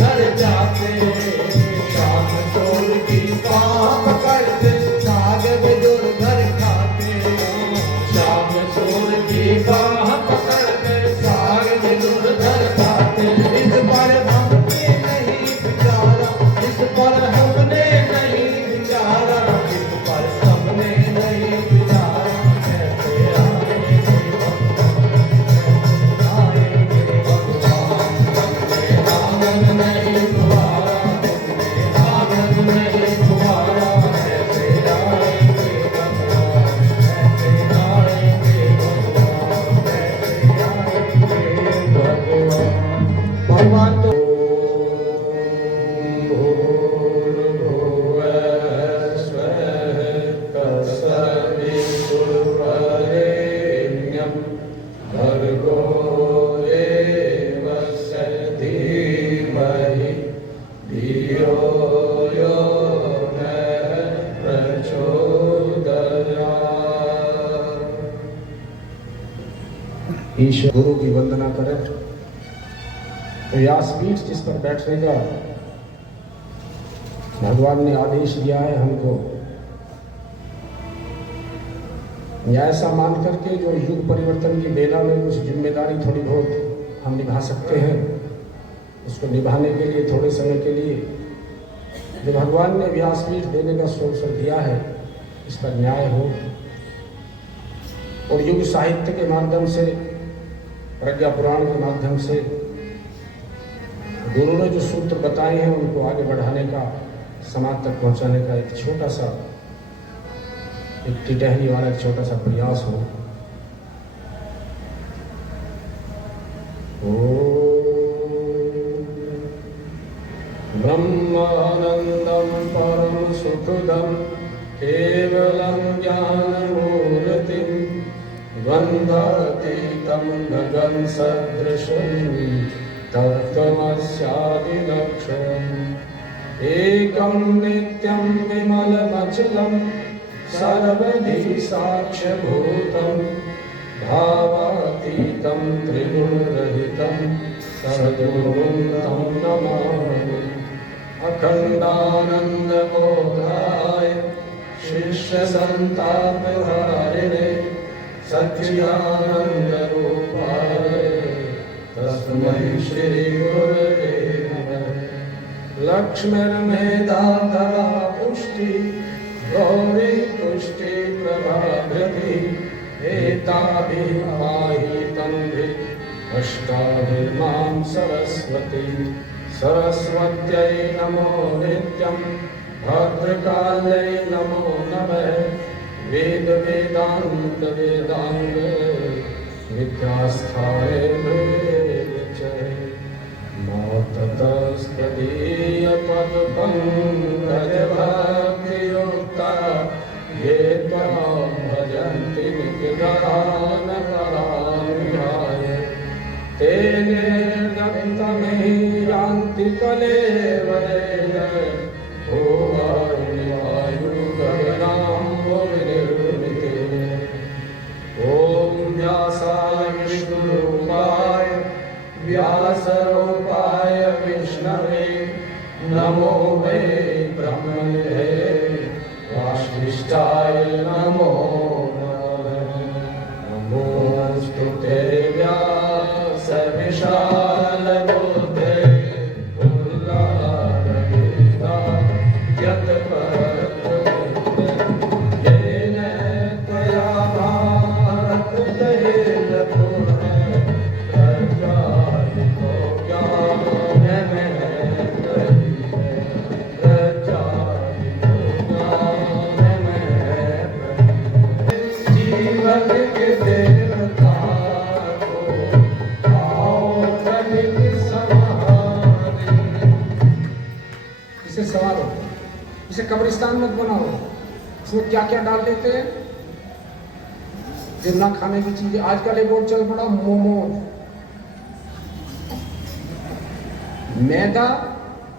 घर जाते यो न प्रचोदयात्। ईश्वर गुरु की वंदना करें तो व्यासपीठ जिस पर बैठने का भगवान ने आदेश दिया है हमको, ऐसा मान करके जो युग परिवर्तन की बेला में कुछ जिम्मेदारी थोड़ी बहुत हम निभा सकते हैं, उसको निभाने के लिए थोड़े समय के लिए जो भगवान ने व्यासपीठ देने का अवसर दिया है, इस पर न्याय हो और युग साहित्य के माध्यम से, प्रज्ञा पुराण के माध्यम से गुरु ने जो सूत्र बताए हैं उनको आगे बढ़ाने का, समाज तक पहुंचाने का एक छोटा सा, एक टिटहरी वाला एक छोटा सा प्रयास हो। ब्रह्मानंदम परम सुखदम केवलम ज्ञानमूर्तिं द्वन्द्वातीतं गगन सदृशं तत्त्वमस्यादिलक्ष्यम् एकं नित्यं विमलमचलं सर्वधि साक्ष्यभूतं भावातीतं त्रिगुणरहितं सद्गुरुं तं नमामि। अखण्डानन्दबोधाय शिष्यसन्तापहारिणे सच्चिदानन्दरूपाय तस्मै श्री गुरवे नमः। लक्ष्मीर्मेधा धरा पुष्टि गौरी तुष्टि प्रभाभृति एताभिर्माहि तन्भिः अष्टाभिर्मां सरस्वती। सरस्वत्यै नमो नित्यं भद्रकाल्यै नमो नमः। वेद वेदांत वेदांग विद्यास्थाने विचय ततस्तदीय पदपङ्कज भक्तियुक्ता ये त्वां भजन्ति नित्यदानपरायणाय तेने गतमे यान्ति कलेवरेण भुवायुगगनाम्बुविनिर्मिते। ॐ व्यासाय विष्णुरूपाय व्यासरूपाय विष्णवे नमो वै ब्रह्मनिधे वासिष्ठाय नमो नमः। नमोऽस्तु ते व्यास विशालबुद्धे उल्लारहिता यत्परतुते येन त्वया भारतदैलपूर्णे प्रजायितो जीवन के देवता को आओ तनिक संवारी। इसे संवारो, इसे कब्रिस्तान मत बनाओ। इसमें क्या क्या डाल देते हैं जो ना खाने की चीजें। आजकल एक और चल पड़ा मोमोज, मैदा,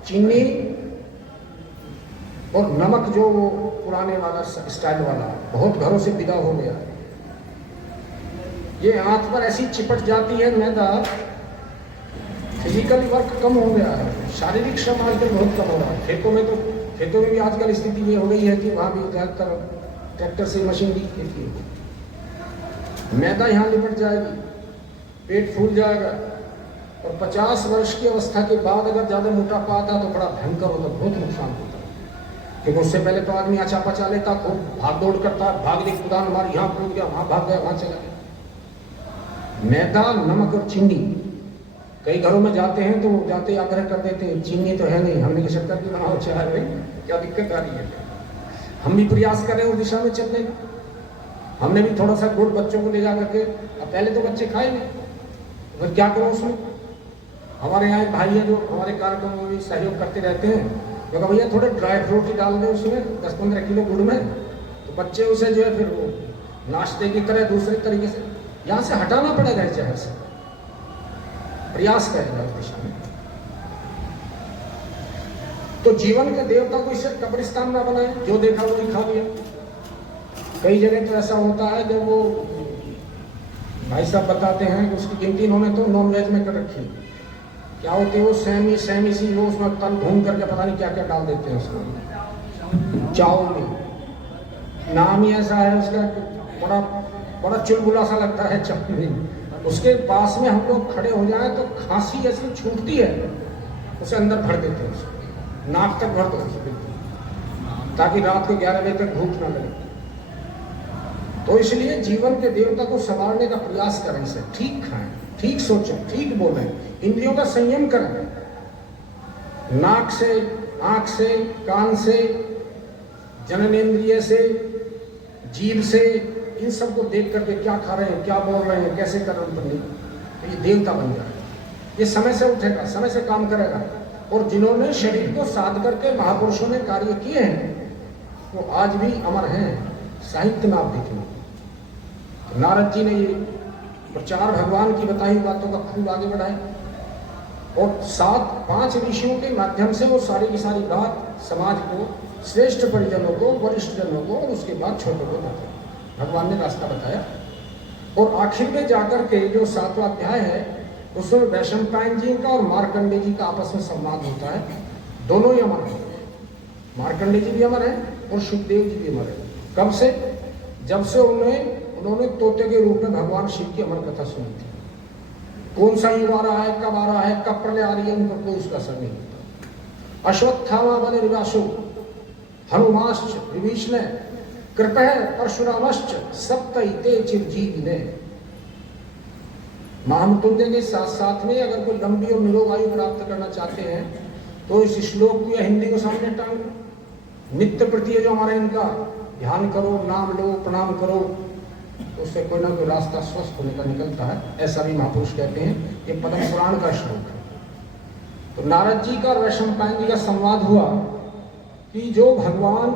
चीनी और नमक, जो वो पुराने वाला स्टाइल वाला बहुत घरों से विदा हो गया है। ये हाथ पर ऐसी चिपट जाती है मैदा, फिजिकल वर्क कम हो गया है, शारीरिक श्रम आजकल बहुत कम हो रहा है। खेतों में भी आजकल स्थिति ये हो गई है कि वहाँ भी ज्यादातर ट्रैक्टर से मशीन की खेती है। मैदा यहाँ निपट जाएगी, पेट फूल जाएगा और 50 वर्ष की अवस्था के बाद अगर ज़्यादा मोटापा आता तो बड़ा भयंकर होता, बहुत नुकसान होता। क्योंकि उससे पहले तो आदमी अच्छा पचा लेता, खूब भाग दौड़ करता, भाग दी कुदान मार, यहाँ कूद गया, वहाँ भाग गया, वहाँ चला गया। मैदा, नमक और चीनी, कई घरों में जाते हैं तो जाते आग्रह कर देते हैं चीनी तो है नहीं, हमने कहा शक्कर की बनाओ चाहे भाई, क्या दिक्कत आ रही है। हम भी प्रयास करें उस दिशा में चलने का। हमने भी थोड़ा सा गुड़ बच्चों को ले जा करके, अब पहले तो बच्चे खाए नहीं, फिर क्या करो उसमें। हमारे यहाँ एक भाई है जो हमारे कार्यक्रम में भी सहयोग करते रहते हैं, तो कहा भैया थोड़े ड्राई फ्रूट ही डाल दें उसमें 10-15 किलो गुड़ में, तो बच्चे उसे जो है फिर वो नाश्ते की तरह दूसरे तरीके से यहाँ से हटाना पड़ेगा इस शहर से। प्रयास करेगा उस दिशा में। तो जीवन के देवता को इसे कब्रिस्तान ना बनाए, जो देखा वही खा लिया। कई जगह तो ऐसा होता है जब वो भाई साहब बताते हैं कि उसकी गिनती इन्होंने तो नॉनवेज में कर रखी। क्या होते हैं वो सेमी सी वो उसमें तल भून करके पता नहीं क्या क्या डाल देते हैं उसमें चावल में। नाम ही ऐसा है उसका, बड़ा बड़ा चुलबुला सा लगता है चावल। उसके पास में हम लोग खड़े हो जाएं तो खांसी ऐसी छूटती है, उसे अंदर भर देते हैं, उसे नाक तक भर दो ताकि रात को 11 बजे तक भूख ना लगे। तो इसलिए जीवन के देवता को संवारने का प्रयास करें, इसे ठीक खाएं, ठीक सोचें, ठीक बोलें, इंद्रियों का संयम करें। नाक से, आंख से, कान से, जननेंद्रिय से, जीभ से, इन सब को देख करके क्या खा रहे हैं, क्या बोल रहे हैं, कैसे कर रहे हैं, तो ये देवता बन जाए। ये समय से उठेगा, समय से काम करेगा। और जिन्होंने शरीर को साध करके महापुरुषों ने कार्य किए हैं वो आज भी अमर हैं, साहित्य में आप देखेंगे। तो नारद जी ने ये प्रचार भगवान की बताई बातों का खूब आगे बढ़ाया और 5 ऋषियों के माध्यम से वो सारी की सारी बात समाज को, श्रेष्ठ परिजनों को, वरिष्ठ जनों को और उसके बाद छोटों को बताया। भगवान ने रास्ता बताया। और आखिर में जाकर के जो 7वां अध्याय है उसमें वैशंपायन जी का और मार्कंडे जी का आपस में संवाद होता है। दोनों ही अमर हैं, मार्कंडे जी भी अमर हैं और सुखदेव जी भी अमर हैं। कब से? जब से उन्होंने तोते के रूप में भगवान शिव की अमर कथा सुनी थी। कौन सा युग आ रहा है, कब आ रहा है, कब प्रलय आ रही है, उन पर कोई उसका असर नहीं होता। अश्वत्थामा बने निवासो हनुमाश्च विभीषण कृपः परशुरामश्च सप्तैते चिरजीविने। महामृत्युंजय के साथ साथ में अगर कोई लंबी और निरोग आयु प्राप्त करना चाहते हैं तो इस श्लोक को या हिंदी को सामने टांग। नित्य प्रति जो हमारे इनका ध्यान करो, नाम लो, प्रणाम करो, तो उससे कोई ना कोई रास्ता स्वस्थ होने का निकलता है, ऐसा भी महापुरुष कहते हैं। ये पद्म पुराण का श्लोक है। तो नारद जी का और वैशंपायन जी का संवाद हुआ कि जो भगवान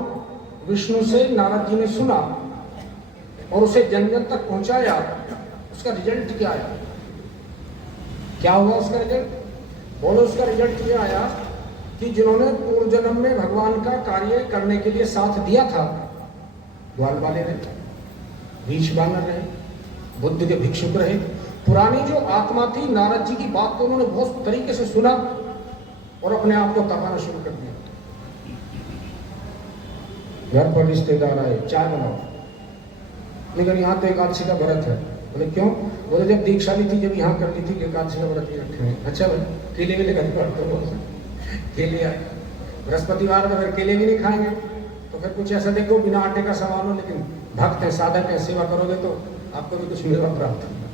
विष्णु से नारद जी ने सुना और उसे जन जन तक पहुंचाया, उसका रिजल्ट क्या आया? क्या हुआ उसका रिजल्ट? बोलो, उसका रिजल्ट ये आया कि जिन्होंने पूर्व जन्म में भगवान का कार्य करने के लिए साथ दिया था, ग्वाल वाले रहे, रीछ बानर रहे, बुद्ध के भिक्षुक रहे, पुरानी जो आत्मा थी, नारद जी की बात को उन्होंने बहुत तरीके से सुना और अपने आप को तपाना शुरू कर दिया। घर पर रिश्तेदार आए, चाय बनाओ, लेकिन यहाँ तो एकादशी का व्रत है। बोले क्यों? बोले जब दीक्षा ली थी, जब यहाँ कर ली थी, एकादशी का व्रत भी रखे हैं। अच्छा भाई, केले वेले केले आए, बृहस्पतिवार में अगर केले भी नहीं खाएंगे तो फिर कुछ ऐसा देखो बिना आटे का सामान हो, लेकिन भक्त है, साधक है, सेवा करोगे तो आपको भी कुछ मिलेगा प्राप्त होगा।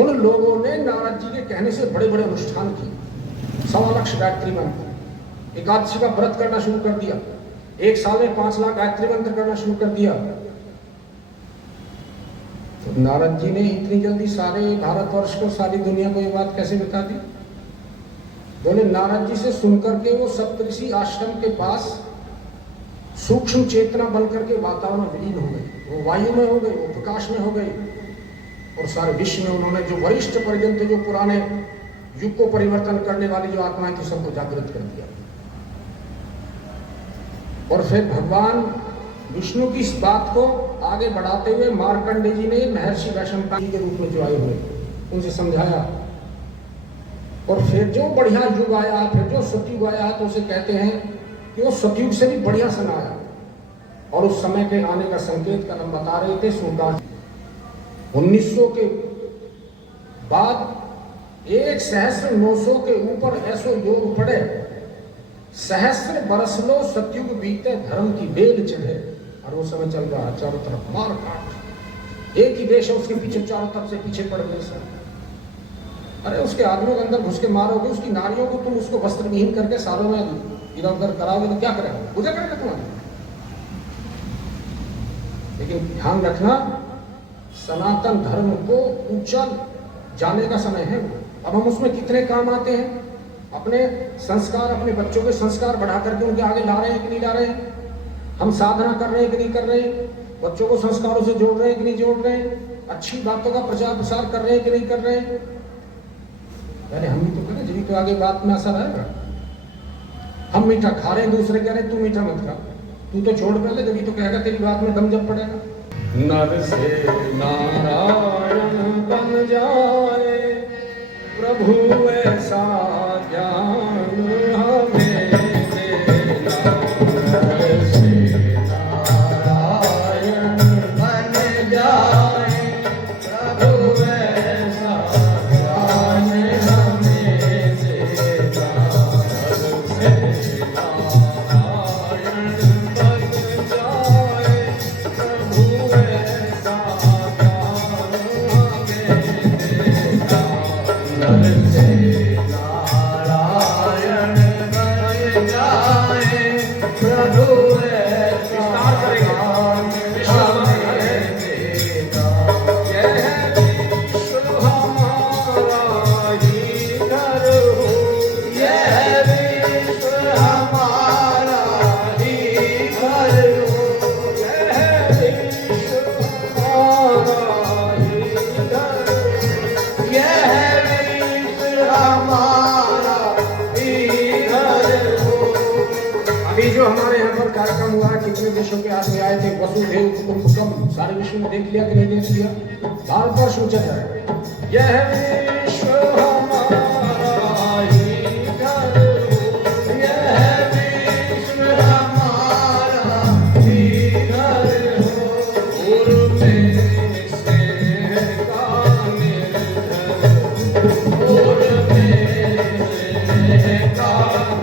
उन लोगों ने नारद जी के कहने से बड़े बड़े अनुष्ठान किए। 1.25 लाख गायत्री मंत्र, एकादशी का व्रत करना शुरू कर दिया, 1 साल में 5 लाख गायत्री मंत्र करना शुरू कर दिया। तो नारद जी ने इतनी जल्दी सारे भारतवर्ष को, सारी दुनिया को ये बात कैसे बता दी? बोले नारद जी से सुनकर के वो सप्तऋषि आश्रम के पास सूक्ष्म चेतना बनकर के वातावरण में विलीन हो गई। वो वायु में हो गई, वो प्रकाश में हो गई और सारे विश्व में उन्होंने जो वरिष्ठ परिजन थे, जो पुराने युग को परिवर्तन करने वाली जो आत्माएं थी, सबको जागृत कर दिया। और फिर भगवान विष्णु की इस बात को आगे बढ़ाते हुए मार्कंडे जी ने महर्षि वैशंपायन जी के रूप में जो आए हुए उनसे समझाया। और फिर जो बढ़िया युग आया, फिर जो सतयुग आया, तो उसे कहते हैं कि वो सतयुग से भी बढ़िया समय आया। और उस समय के आने का संकेत कर्म बता रहे थे सूरदास। 1900 के बाद 1,900 के ऊपर ऐसो योग पड़े, सहस्र बरस लो सतयुग बीते, धर्म की बेल चढ़े। और वो समय चल रहा है, चारों तरफ मार काट, एक ही देश है, उसके पीछे चारों तरफ से पीछे पड़ गए सब। अरे उसके आदमियों के अंदर घुस के मारोगे, उसकी नारियों को तुम उसको वस्त्र विहीन करके सारों में इधर उधर कराओगे तो क्या करेगा? पूजा करेगा तुम्हारी। लेकिन ध्यान रखना, सनातन धर्म को ऊंचा जाने का समय है। अब हम उसमें कितने काम आते हैं? अपने संस्कार, अपने बच्चों के संस्कार बढ़ा करके उनके आगे ला रहे हैं कि नहीं ला रहे हैं? हम साधना कर रहे हैं कि नहीं कर रहे हैं? बच्चों को संस्कारों से जोड़ रहे हैं कि नहीं जोड़ रहे हैं? अच्छी बातों का प्रचार प्रसार कर रहे हैं कि नहीं कर रहे हैं? अरे हम ही तो करें, जब तो आगे बात में असर आएगा। हम मीठा खा रहे हैं, दूसरे कह रहे हैं तू मीठा मत खा, तू तो छोड़ पहले, जब तो कहेगा तेरी बात में दम जब पड़ेगा। नर से नारायण बन जाए प्रभु ऐसा ज्ञान हमें देना। नर से नारायण बन जाए प्रभु ऐसा ज्ञान हमें देना। नर से नारायण बन जाए प्रभु ऐसा ज्ञान हमें देना। नर से नारायण बन जाए प्रभु ऐसा ज्ञान हमें देना। यह विश्व हमारा ही घर हो, यह विश्व हमारा ही घर हो, यह विश्व हमारा ही घर हो, यह विश्व हमारा ही घर हो। अभी जो हमारे यहाँ पर कार्यक्रम हुआ है, कितने देशों के आदमी आए थे, वसुधैव कुटुंबकम, सारे विश्व में देख लिया कि नहीं देख लिया? साल पर सोचा जाए, यह विश्व हमारा ही घर हो, यह विश्व हमारा ही घर हो। पूर्व में स्नेह का निर्झर, पूर्व में स्नेह का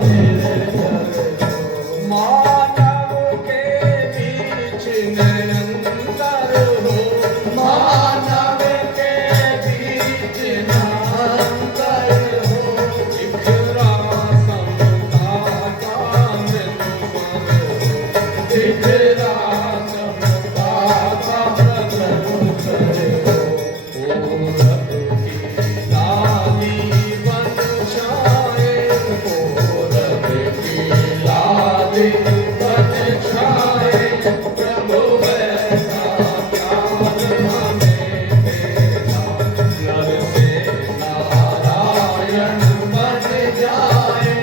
निर्झर, मानव के बीच निरंतर हो, मानव के बीच निरंतर हो। बिखरा समता का निर्मल हो, बिखरा समता का प्रदर्शन हो। पूरब की लाली बन छाए, पूरब की लाली बन छाए प्रभु ऐसा ज्ञान हमें देना। नर से नारायण बन जाए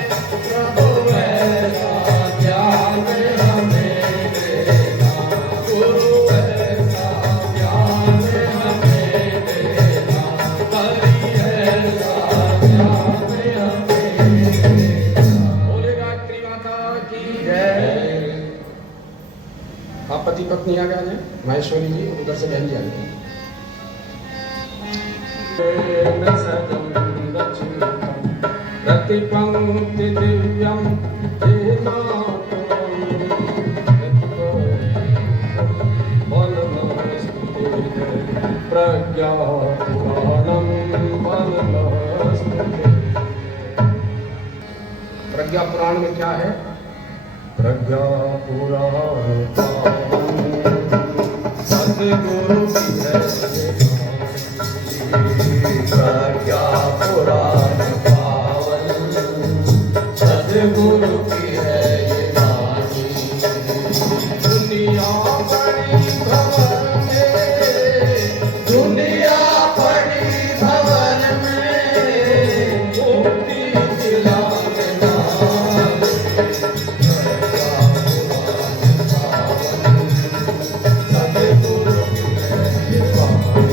प्रभु ऐसा ज्ञान हमें देना। गुरु ऐसा ज्ञान हमें देना, हरि ऐसा ज्ञान हमें देना। बोले गायत्री माता की जय। आप पति पत्नी आ गए, महेश्वरी जी उधर से बहन जी आ गई। प्रतिपंक्ति दिव्यम प्रज्ञा पुराणम बलनस्तुते। प्रज्ञा पुराण में क्या है? प्रज्ञा पुराण सदगुरु की है प्रज्ञा पुराण पावन, सदगुरु की है ये वाणी। दुनिया बड़ी भवन में, दुनिया बड़ी भवन में, मुक्ति दिलाने वाले प्रज्ञा पुराण पावन, सदगुरु की है ये वाणी।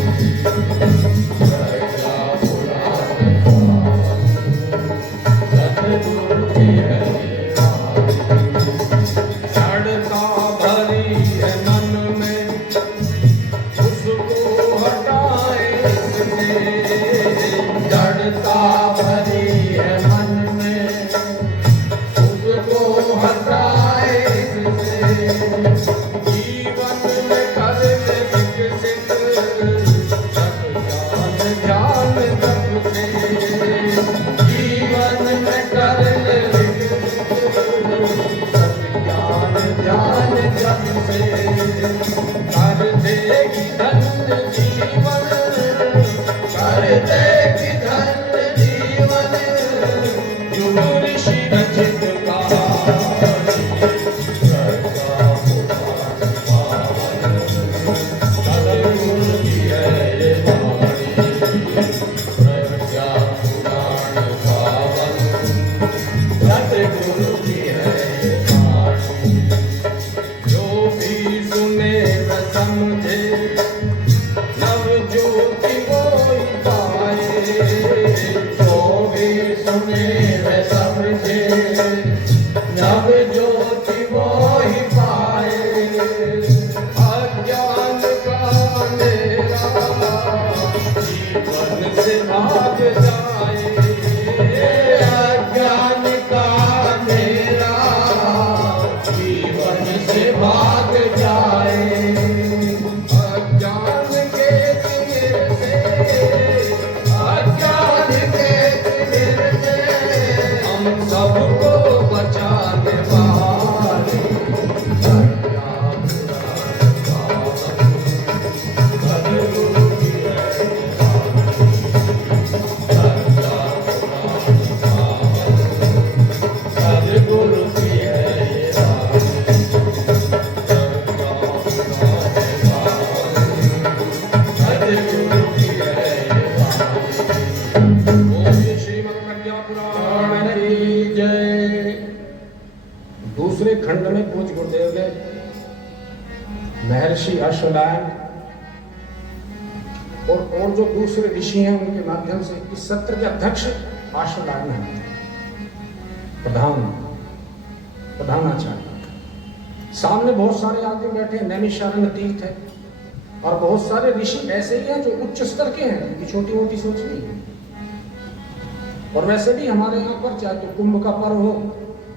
दूसरे खंड में पूज्य गुरुदेव ने महर्षि अश्वलायन और जो दूसरे ऋषि हैं उनके माध्यम से इस सत्र के अध्यक्ष अश्वलायन हैं, प्रधानाचार्य। सामने बहुत सारे आदमी बैठे, नैमिषारण्य तीर्थ है, और बहुत सारे ऋषि ऐसे ही हैं जो उच्च स्तर के हैं, उनकी छोटी मोटी सोच नहीं है। और वैसे भी हमारे यहाँ पर चाहे तो कुंभ का पर्व हो,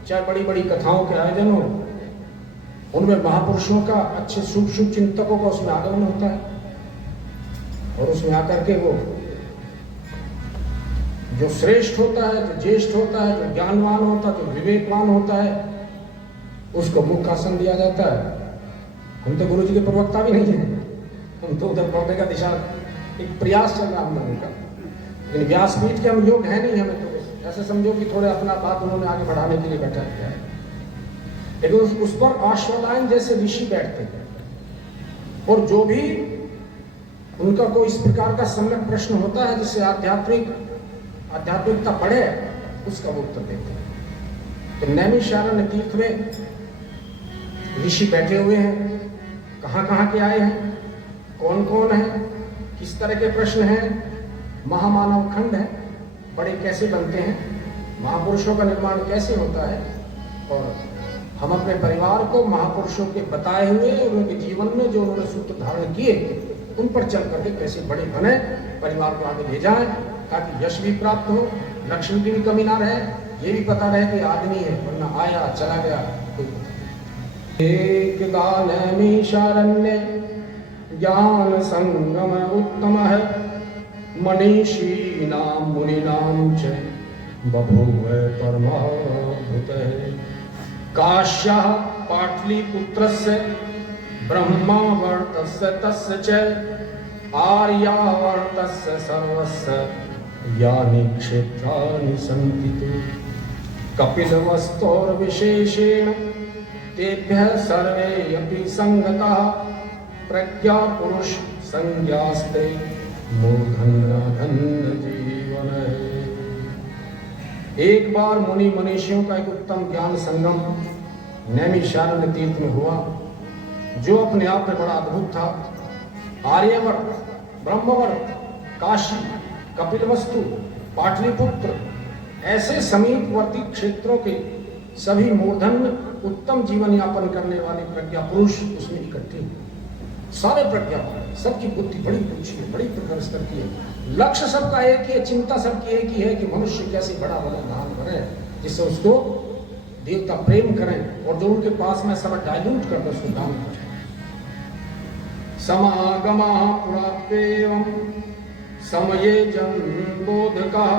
चाहे बड़ी बड़ी कथाओं के आयोजन हो, उनमें महापुरुषों का, अच्छे शुभ शुभ चिंतकों का उसमें आगमन होता है, और उसमें आकर के वो जो श्रेष्ठ होता है, जो ज्येष्ठ होता है, जो ज्ञानवान होता है, जो विवेकवान होता है, उसको मुख्य आसन दिया जाता है। हम तो गुरु जी के प्रवक्ता भी नहीं हैं, हम तो उधर पढ़ने का दिशा एक प्रयास चल रहा हम लोगों का, लेकिन व्यासपीठ के हम योग है नहीं। हमें तो ऐसे समझो कि थोड़े अपना बात उन्होंने आगे बढ़ाने के लिए बैठा किया है, लेकिन उस पर अश्वलायन जैसे ऋषि बैठते हैं, और जो भी उनका कोई इस प्रकार का सम्यक प्रश्न होता है जिससे आध्यात्मिकता बढ़े, उसका वो उत्तर देते हैं। तो नैमिषारण्य तीर्थ में ऋषि बैठे हुए हैं, कहाँ कहाँ के आए हैं, कौन कौन है, किस तरह के प्रश्न हैं, महामानव खंड है, बड़े कैसे बनते हैं, महापुरुषों का निर्माण कैसे होता है, और हम अपने परिवार को महापुरुषों के बताए हुए उनके जीवन में जो उन्होंने सूत्र धारण किए उन पर चल करके कैसे बड़े बने, परिवार को आगे ले जाएं, ताकि यश भी प्राप्त हो, लक्ष्मी की भी कमी ना रहे, ये भी पता रहे कि आदमी है, वरना आया चला गया कोई पता। एक नैमिषारण्य ज्ञान संगम उत्तम है, मनीषी नाम मुनि नाम च बभूव परमाद्भुत है। काश्यः पाटलिपुत्रस्य ब्रह्मावर्तस्य तस्य च आर्यावर्तस्य सर्वस्य यानि क्षेत्राणि सन्ति तु कपिलवस्तोर्विशेषेण तेभ्यः सर्वे अपि संगतः प्रज्ञा पुरुष संज्ञास्ते मूर्धन्य जीवन है। एक बार मुनि मनीषियों का एक उत्तम ज्ञान संगम नैमिषारण्य तीर्थ में हुआ, जो अपने आप में बड़ा अद्भुत था। आर्यवर्त, ब्रह्मवर्त, काशी, कपिलवस्तु, पाटलिपुत्र ऐसे समीपवर्ती क्षेत्रों के सभी मूर्धन्य उत्तम जीवन यापन करने वाले प्रज्ञा पुरुष उसमें इकट्ठे हुए। सारे प्रज्ञा वाले, सबकी बुद्धि बड़ी ऊंची है, बड़ी प्रखर स्तर की है। लक्ष्य सबका एक ही है, चिंता सबकी एक ही है कि मनुष्य कैसे बड़ा दान करे जिससे उसको देवता प्रेम करें, और जो उनके पास में सब डाइल्यूट कर दे उसको दान करें। समागमा पुराप्येवं समये जन्मबोधकः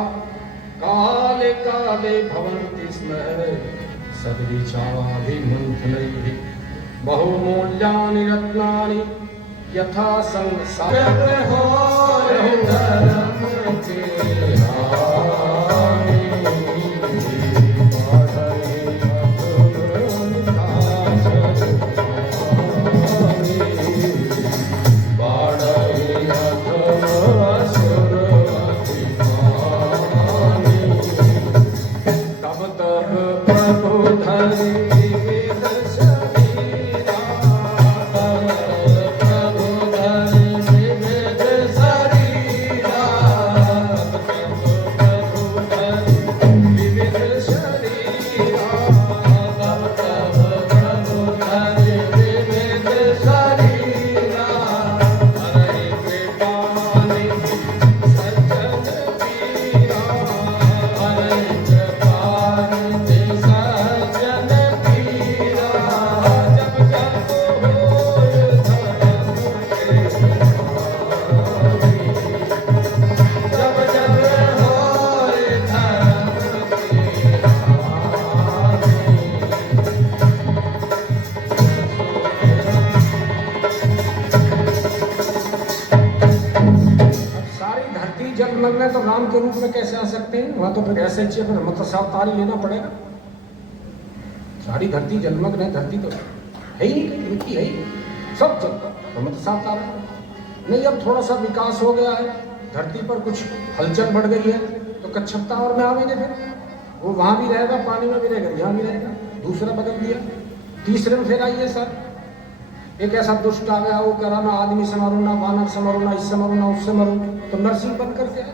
काले काले भवन्ति स्म सद्विचाराभिमन्थनैः बहुमूल्यानि रत्नानि यथा संसारे तो राम के रूप में कैसे आ सकते हैं? वहां तो फिर ऐसे चाहिए, फिर मत्स्यावतार ही लेना पड़ेगा। सारी धरती जलमग्न है, धरती तो है ही नहीं, इनकी है ही सब तो मत्स्यावतार नहीं। अब थोड़ा सा विकास हो गया है, धरती पर कुछ हलचल बढ़ गई है, तो कच्छपता और में आवेंगे, फिर वो वहां भी रहेगा, पानी में भी रहेगा, यहाँ भी रहेगा, दूसरा बदल दिया। तीसरे में फिर आइए सर, एक ऐसा दुष्ट आ गया, वो कह रहा ना आदमी से मारू, ना वानर से मारू, ना इससे मारू, ना उससे मारू, तो नरसिंह बन करके आए।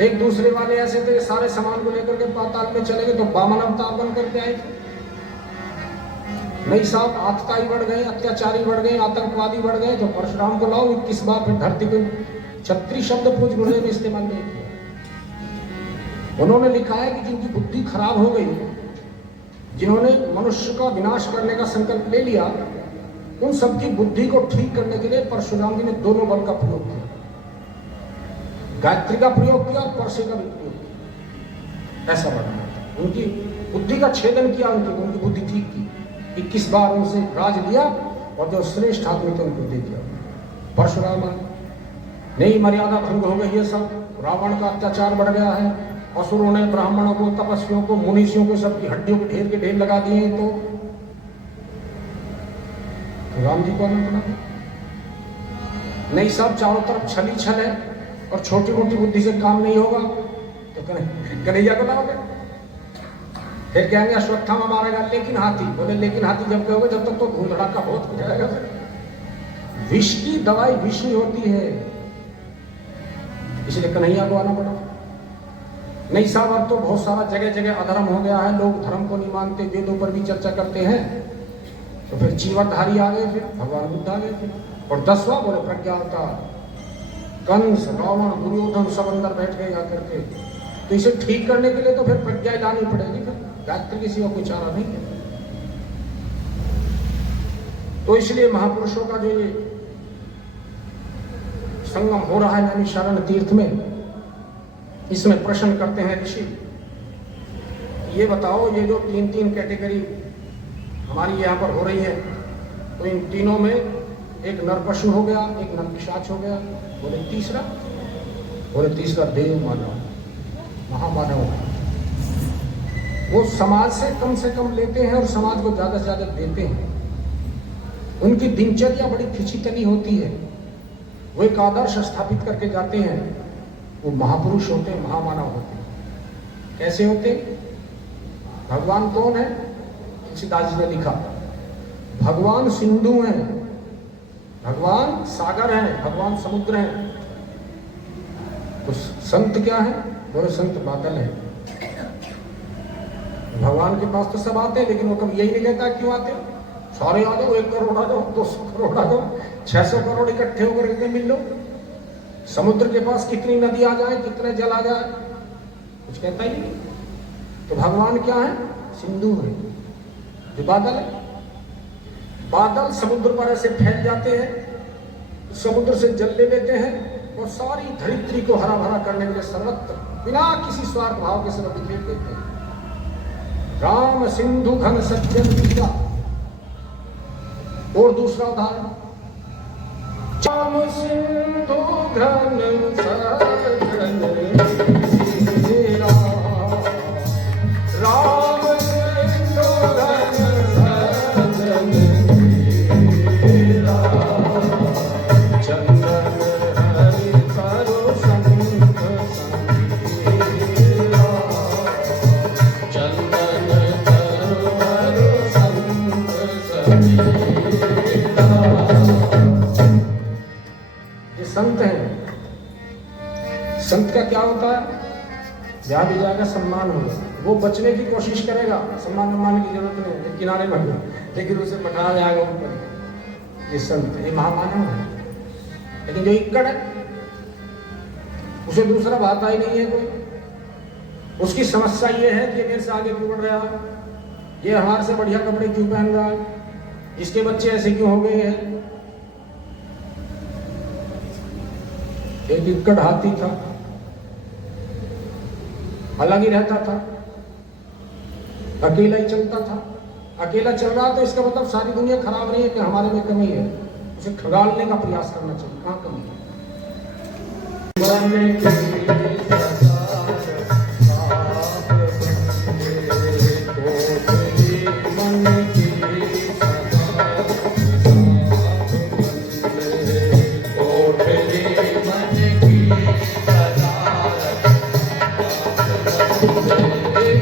एक दूसरे वाले ऐसे थे, सारे सामान को लेकर के पाताल में चले गए, तो वामन अवतार बन करके आए थे। नहीं साहब, आतताई बढ़ गए, अत्याचारी बढ़ गए, आतंकवादी बढ़ गए, तो परशुराम को लाओ, 21 बार फिर धरती को 36 शब्द पूछ गुणे में इस्तेमाल नहीं किया। उन्होंने लिखा है कि जिनकी बुद्धि खराब हो गई, जिन्होंने मनुष्य का विनाश करने का संकल्प ले लिया, उन सबकी बुद्धि को ठीक करने के लिए परशुराम जी ने दोनों बल का प्रयोग किया, गायत्री का प्रयोग किया और परसे का भी प्रयोग किया। ऐसा बढ़ा उनकी बुद्धि का छेदन किया, उनकी बुद्धि ठीक की। 21 बार उनसे राज लिया और जो श्रेष्ठ आदमी थे उनको दे दिया परशुराम। नहीं, मर्यादा भंग हो गई है सब, रावण का अत्याचार बढ़ गया है, असुरों ने ब्राह्मणों को, तपस्वियों को, मुनीषियों को सबकी हड्डियों के ढेर लगा दिए, तो राम जी को आना पड़ा। नहीं सब चारों तरफ छल ही छल है और छोटी मोटी बुद्धि से काम नहीं होगा, तो कन्हैया को लाओगे। फिर कहेंगे अश्वत्थामा मारेगा लेकिन हाथी, बोले लेकिन हाथी जब कहोगे जब तक तो धूम धड़ाका बहुत हो जाएगा। विष की दवाई विष ही होती है, इसलिए कन्हैया को आना पड़ा। नहीं साहब, अब तो बहुत सारा जगह जगह अधर्म हो गया है, लोग धर्म को नहीं मानते, वेदों पर भी चर्चा करते हैं, तो फिर चीवरधारी आ गए, फिर भगवान बुद्ध आ गए, फिर और 10वां बोले प्रज्ञा अवतार, कंस, रावण, दुर्योधन सब अंदर बैठ गए आकर के। तो इसे ठीक करने के लिए तो फिर प्रज्ञा लानी पड़ेगी, फिर गायत्री के सिवा कोई चारा नहीं है। तो इसलिए महापुरुषों का जो ये संगम हो रहा है नैमिषारण्य तीर्थ में, इसमें प्रश्न करते हैं ऋषि, ये बताओ ये जो तीन कैटेगरी हमारी यहाँ पर हो रही है, तो इन तीनों में एक नरपशु हो गया, एक नरपिशाच हो गया, बोले तीसरा देव मानव, महामानव। वो समाज से कम लेते हैं और समाज को ज्यादा से ज्यादा देते हैं। उनकी दिनचर्या बड़ी खिंची होती है, वो एक आदर्श स्थापित करके जाते हैं। वो महापुरुष होते हैं, महामानव होते हैं। कैसे होते? भगवान कौन है? तुलसीदास जी ने लिखा, भगवान सिंधु हैं, भगवान सागर हैं, भगवान समुद्र हैं। तो संत क्या है? बोले संत बादल है। भगवान के पास तो सब आते हैं, लेकिन वो कभी यही नहीं लेता क्यों आते हो, सारे आ जाओ, 1 करोड़ आ जाओ, 200 करोड़ आ जाओ, 600 करोड़ इकट्ठे होकर के मिल लो। समुद्र के पास कितनी नदी आ जाए, कितने जल आ जाए, कुछ कहता ही नहीं। तो भगवान क्या है? सिंधु है, जो बादल है। बादल समुद्र पर ऐसे फैल जाते हैं, समुद्र से जल ले लेते हैं और सारी धरित्री को हरा भरा करने के लिए सर्वत्र बिना किसी स्वार्थ भाव के सब बिखेर देते हैं। राम सिंधु घन सज्जन विद्या। और दूसरा उदाहरण, राम सिंधु घन सज्जन विद्या, राम सिंधु घन सज्जन विद्या, चंदन हरि करो संत संगीला, चंदन करो संत संगीला। ये संत हैं। संत का क्या होता है? जहाँ भी जाएगा सम्मान होगा, वो बचने की कोशिश करेगा, सम्मान की जरूरत नहीं है, किनारे में होगा, लेकिन उसे बैठाया जाएगा ऊपर। ये संत, ये महामानव है। लेकिन जो इक्कड़ है, उसे दूसरा भाता ही नहीं है कोई। उसकी समस्या ये है कि मेरे से आगे क्यों बढ़ रहा है, ये हमारे से बढ़िया कपड़े क्यों पहन रहा है, इसके बच्चे ऐसे क्यों हो गए हैं। एक इक्कड़ हाथी था, अलग ही रहता था, अकेला ही चलता था। अकेला चल रहा तो इसका मतलब सारी दुनिया खराब नहीं है कि हमारे में कमी है, उसे खगालने का प्रयास करना चाहिए, कहाँ कमी है।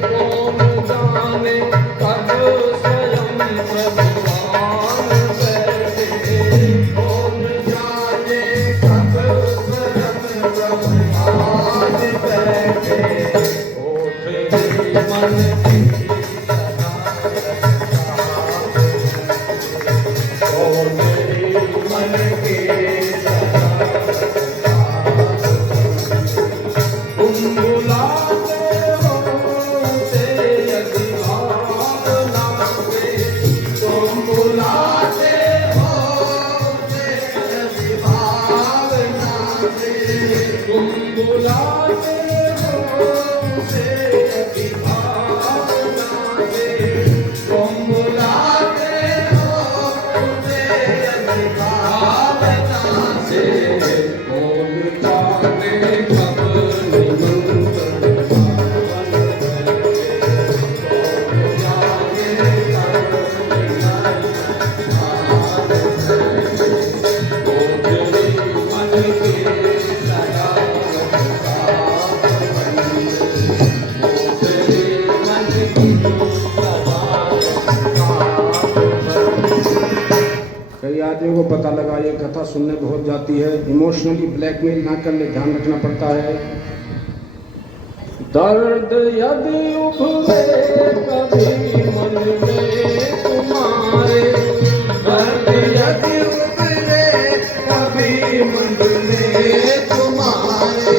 कौन जाने कब स्वयं आदमियों को पता लगा ये कथा सुनने बहुत जाती है, इमोशनली ब्लैकमेल ना कर ले, ध्यान रखना पड़ता है। दर्द यदि उभरे कभी मन में तुम्हारे, दर्द यदि उभरे कभी मन में तुम्हारे,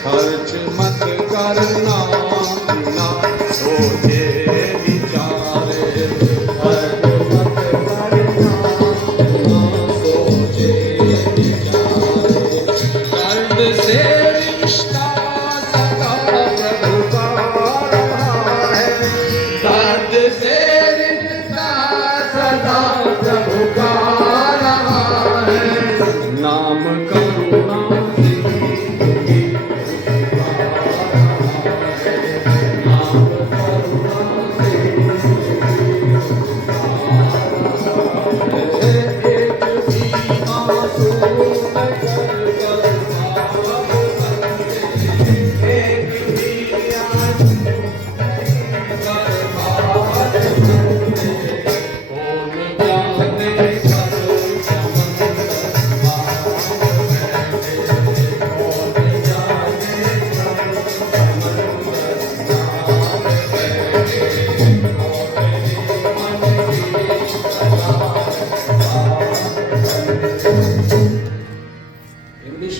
खर्च मत करना बिना सोचे विचारे, खर्च मत करना बिना सोचे विचारे। दर्द से रिश्ता सदा प्रभु का रहा है, दर्द से रिश्ता सदा प्रभु का रहा है। नाम करुणा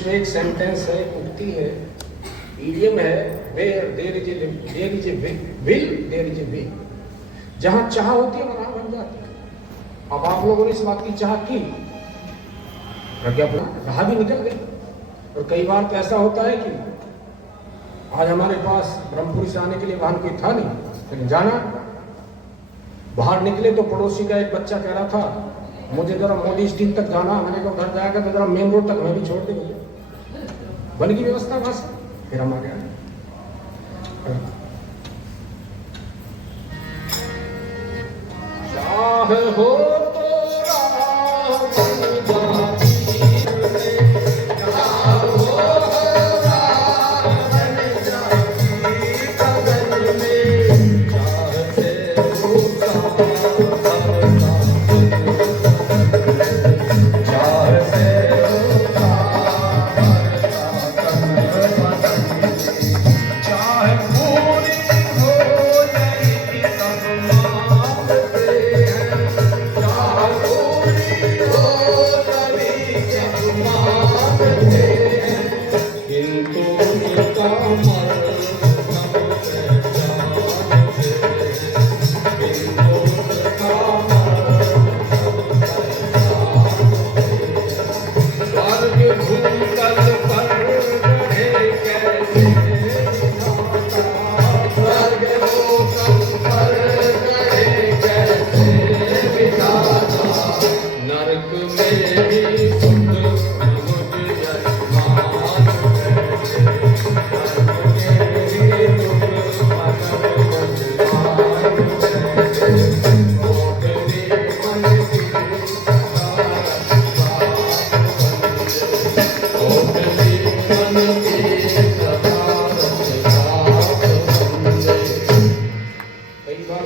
एक सेंटेंस है, उक्ति है, इडियम है, where there is a will there is a way. जहां चाह होती है वहां बन जाती है। अब आप लोगों ने इस बात की चाह की, प्रज्ञापन राह भी निकल गई। और कई बार तो ऐसा होता है कि आज हमारे पास ब्रह्मपुरी से आने के लिए वाहन कोई था नहीं, लेकिन जाना बाहर निकले तो पड़ोसी का एक बच्चा कह रहा था मुझे जरा मोदी स्ट्रीट तक जाना। मैंने कहा घर जाएगा तो जरा मेन रोड तक हमें भी छोड़ दे। बन की व्यवस्था बस, फिर हम आ गया। चाहे हो तो राह बन जाती है, चाहे हो राह बन जाती बगल में, चाहते हो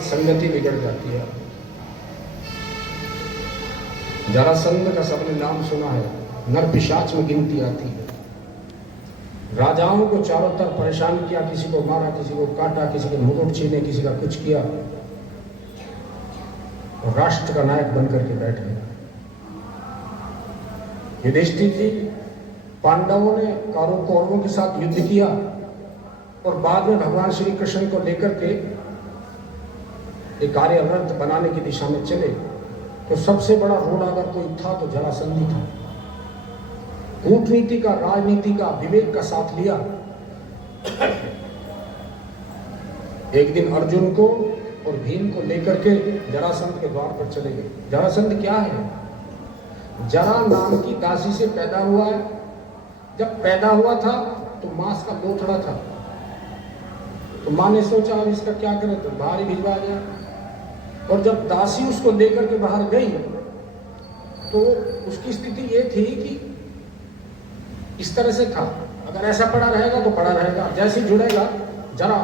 संगति बिगड़ जाती है। जरासंध का सबने नाम सुना है, नर पिशाच में गिनती आती है। राजाओं को चारों तरफ परेशान किया, किसी को मारा, किसी को काटा, किसी के मुकुट छीने, किसी का कुछ किया, और राष्ट्र का नायक बनकर के बैठ गया। युधिष्ठिर जी, पांडवों ने कौरवों के साथ युद्ध किया और बाद में भगवान श्री कृष्ण को लेकर के एक आर्यव्रत बनाने की दिशा में चले, तो सबसे बड़ा रोल अगर कोई था तो जरासंध था। कूटनीति का, राजनीति का, विवेक का साथ लिया। एक दिन अर्जुन को और भीम को लेकर के जरासंध के द्वार पर चले गए। जरासंध क्या है? जरा नाम की दासी से पैदा हुआ है। जब पैदा हुआ था तो मांस का लोथड़ा था, तो माँ ने सोचा अब इसका क्या करें, तो बाहर ही भिजवा दिया। और जब दासी उसको लेकर के बाहर गई तो उसकी स्थिति ये थी कि इस तरह से था, अगर ऐसा पड़ा रहेगा तो पड़ा रहेगा, जैसे जुड़ेगा जरा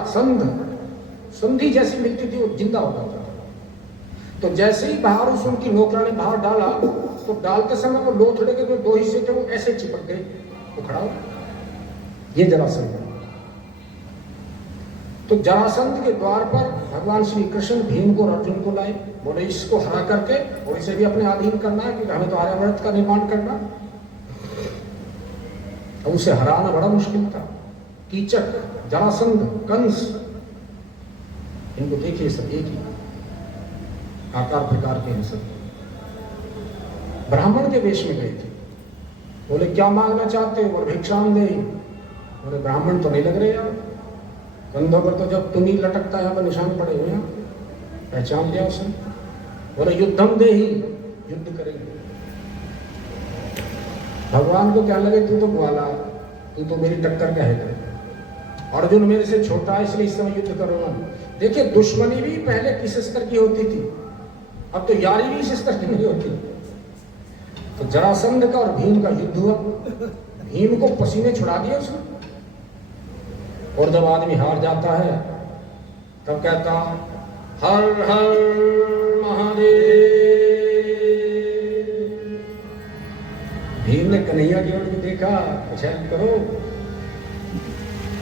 संधि जैसी मिलती थी वो जिंदा होता था। तो जैसे ही बाहर उस उनकी नौकरा ने बाहर डाला तो डालते समय वो लोथड़े के जो दो हिस्से थे वो ऐसे चिपक गए, वो खड़ा हो। ये जरासंध। तो जरासंध के द्वार पर भगवान श्री कृष्ण भीम को और अर्जुन को लाए, बोले इसको हरा करके और इसे भी अपने अधीन करना है, क्योंकि हमें तो आर्यावर्त का निर्माण करना। अब उसे हराना बड़ा मुश्किल था। कीचक, जरासंध, कंस, इनको देखिए सब एक ही आकार प्रकार के, सब ब्राह्मण के वेश में गए थे। बोले क्या मांगना चाहते हो? बोले भिक्षाम दे। बोले ब्राह्मण तो नहीं लग रहे यार, कंधों पर तो जब तुनी लटकता है, निशान पड़े हुए हैं, पहचान लिया उसने। बोले युद्धम दे ही, युद्ध करेंगे। भगवान को क्या लगे, तू तो ग्वाला, तू तो मेरी टक्कर का है, अर्जुन मेरे से छोटा है इसलिए इस समय युद्ध करूंगा। देखिए दुश्मनी भी पहले किस स्तर की होती थी, अब तो यारी भी इस स्तर की नहीं होती। तो जरासंध का और भीम का युद्ध हुआ, भीम को पसीने छुड़ा दिए उसने। और जब आदमी हार जाता है तब कहता हर हर महादेव। भीम ने कन्हैया की ओर भी देखा, कुछ हेल्प करो।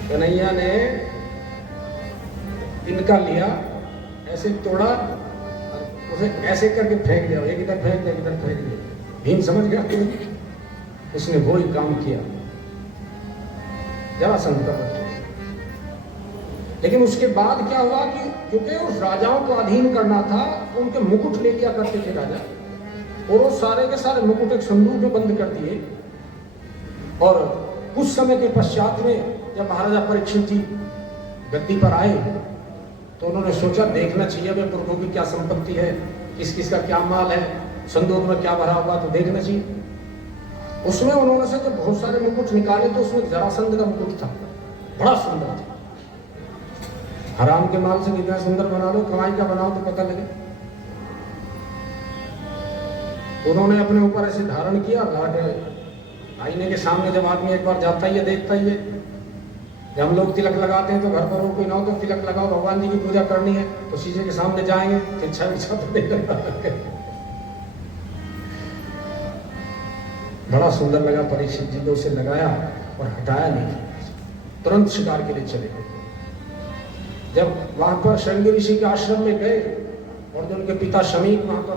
कन्हैया ने इनका लिया, ऐसे तोड़ा, उसे ऐसे करके फेंक दिया, एक इधर फेंक दिया, इधर फेंक दिया। भीम समझ गया कि उसने वो ही काम किया, जरासंध का पुत्र। लेकिन उसके बाद क्या हुआ कि क्योंकि उस राजाओं को अधीन करना था, उनके मुकुट ले लिया करते थे राजा, और वो सारे के सारे मुकुट एक संदूक में बंद कर दिए। और कुछ समय के पश्चात में जब महाराजा परीक्षित जी गद्दी पर आए तो उन्होंने सोचा देखना चाहिए वे प्रभु की क्या संपत्ति है, किस किस का क्या माल है, संदूक में क्या भरा हुआ, तो देखना चाहिए। उसमें उन्होंने से जब बहुत सारे मुकुट निकाले तो उसमें जरासंध का मुकुट था, बड़ा सुंदर था। हराम के माल से कितना सुंदर बना लो, कमाई का बनाओ तो पता लगे। उन्होंने अपने ऊपर ऐसे धारण किया, आईने के सामने जब आदमी एक बार जाता ही है, देखता ही है। जब हम लोग तिलक लगाते हैं तो घर पर कोई ना हो तो तिलक लगाओ, भगवान जी की पूजा करनी है तो शीशे के सामने जाएंगे, तिरछा विरछा तो नहीं लगा। बड़ा सुंदर लगा परीक्षित जी को, उसे लगाया और हटाया नहीं, तुरंत शिकार के लिए चले गए। जब वहां पर शृंगी ऋषि के आश्रम में गए और जो उनके पिता शमीक वहां पर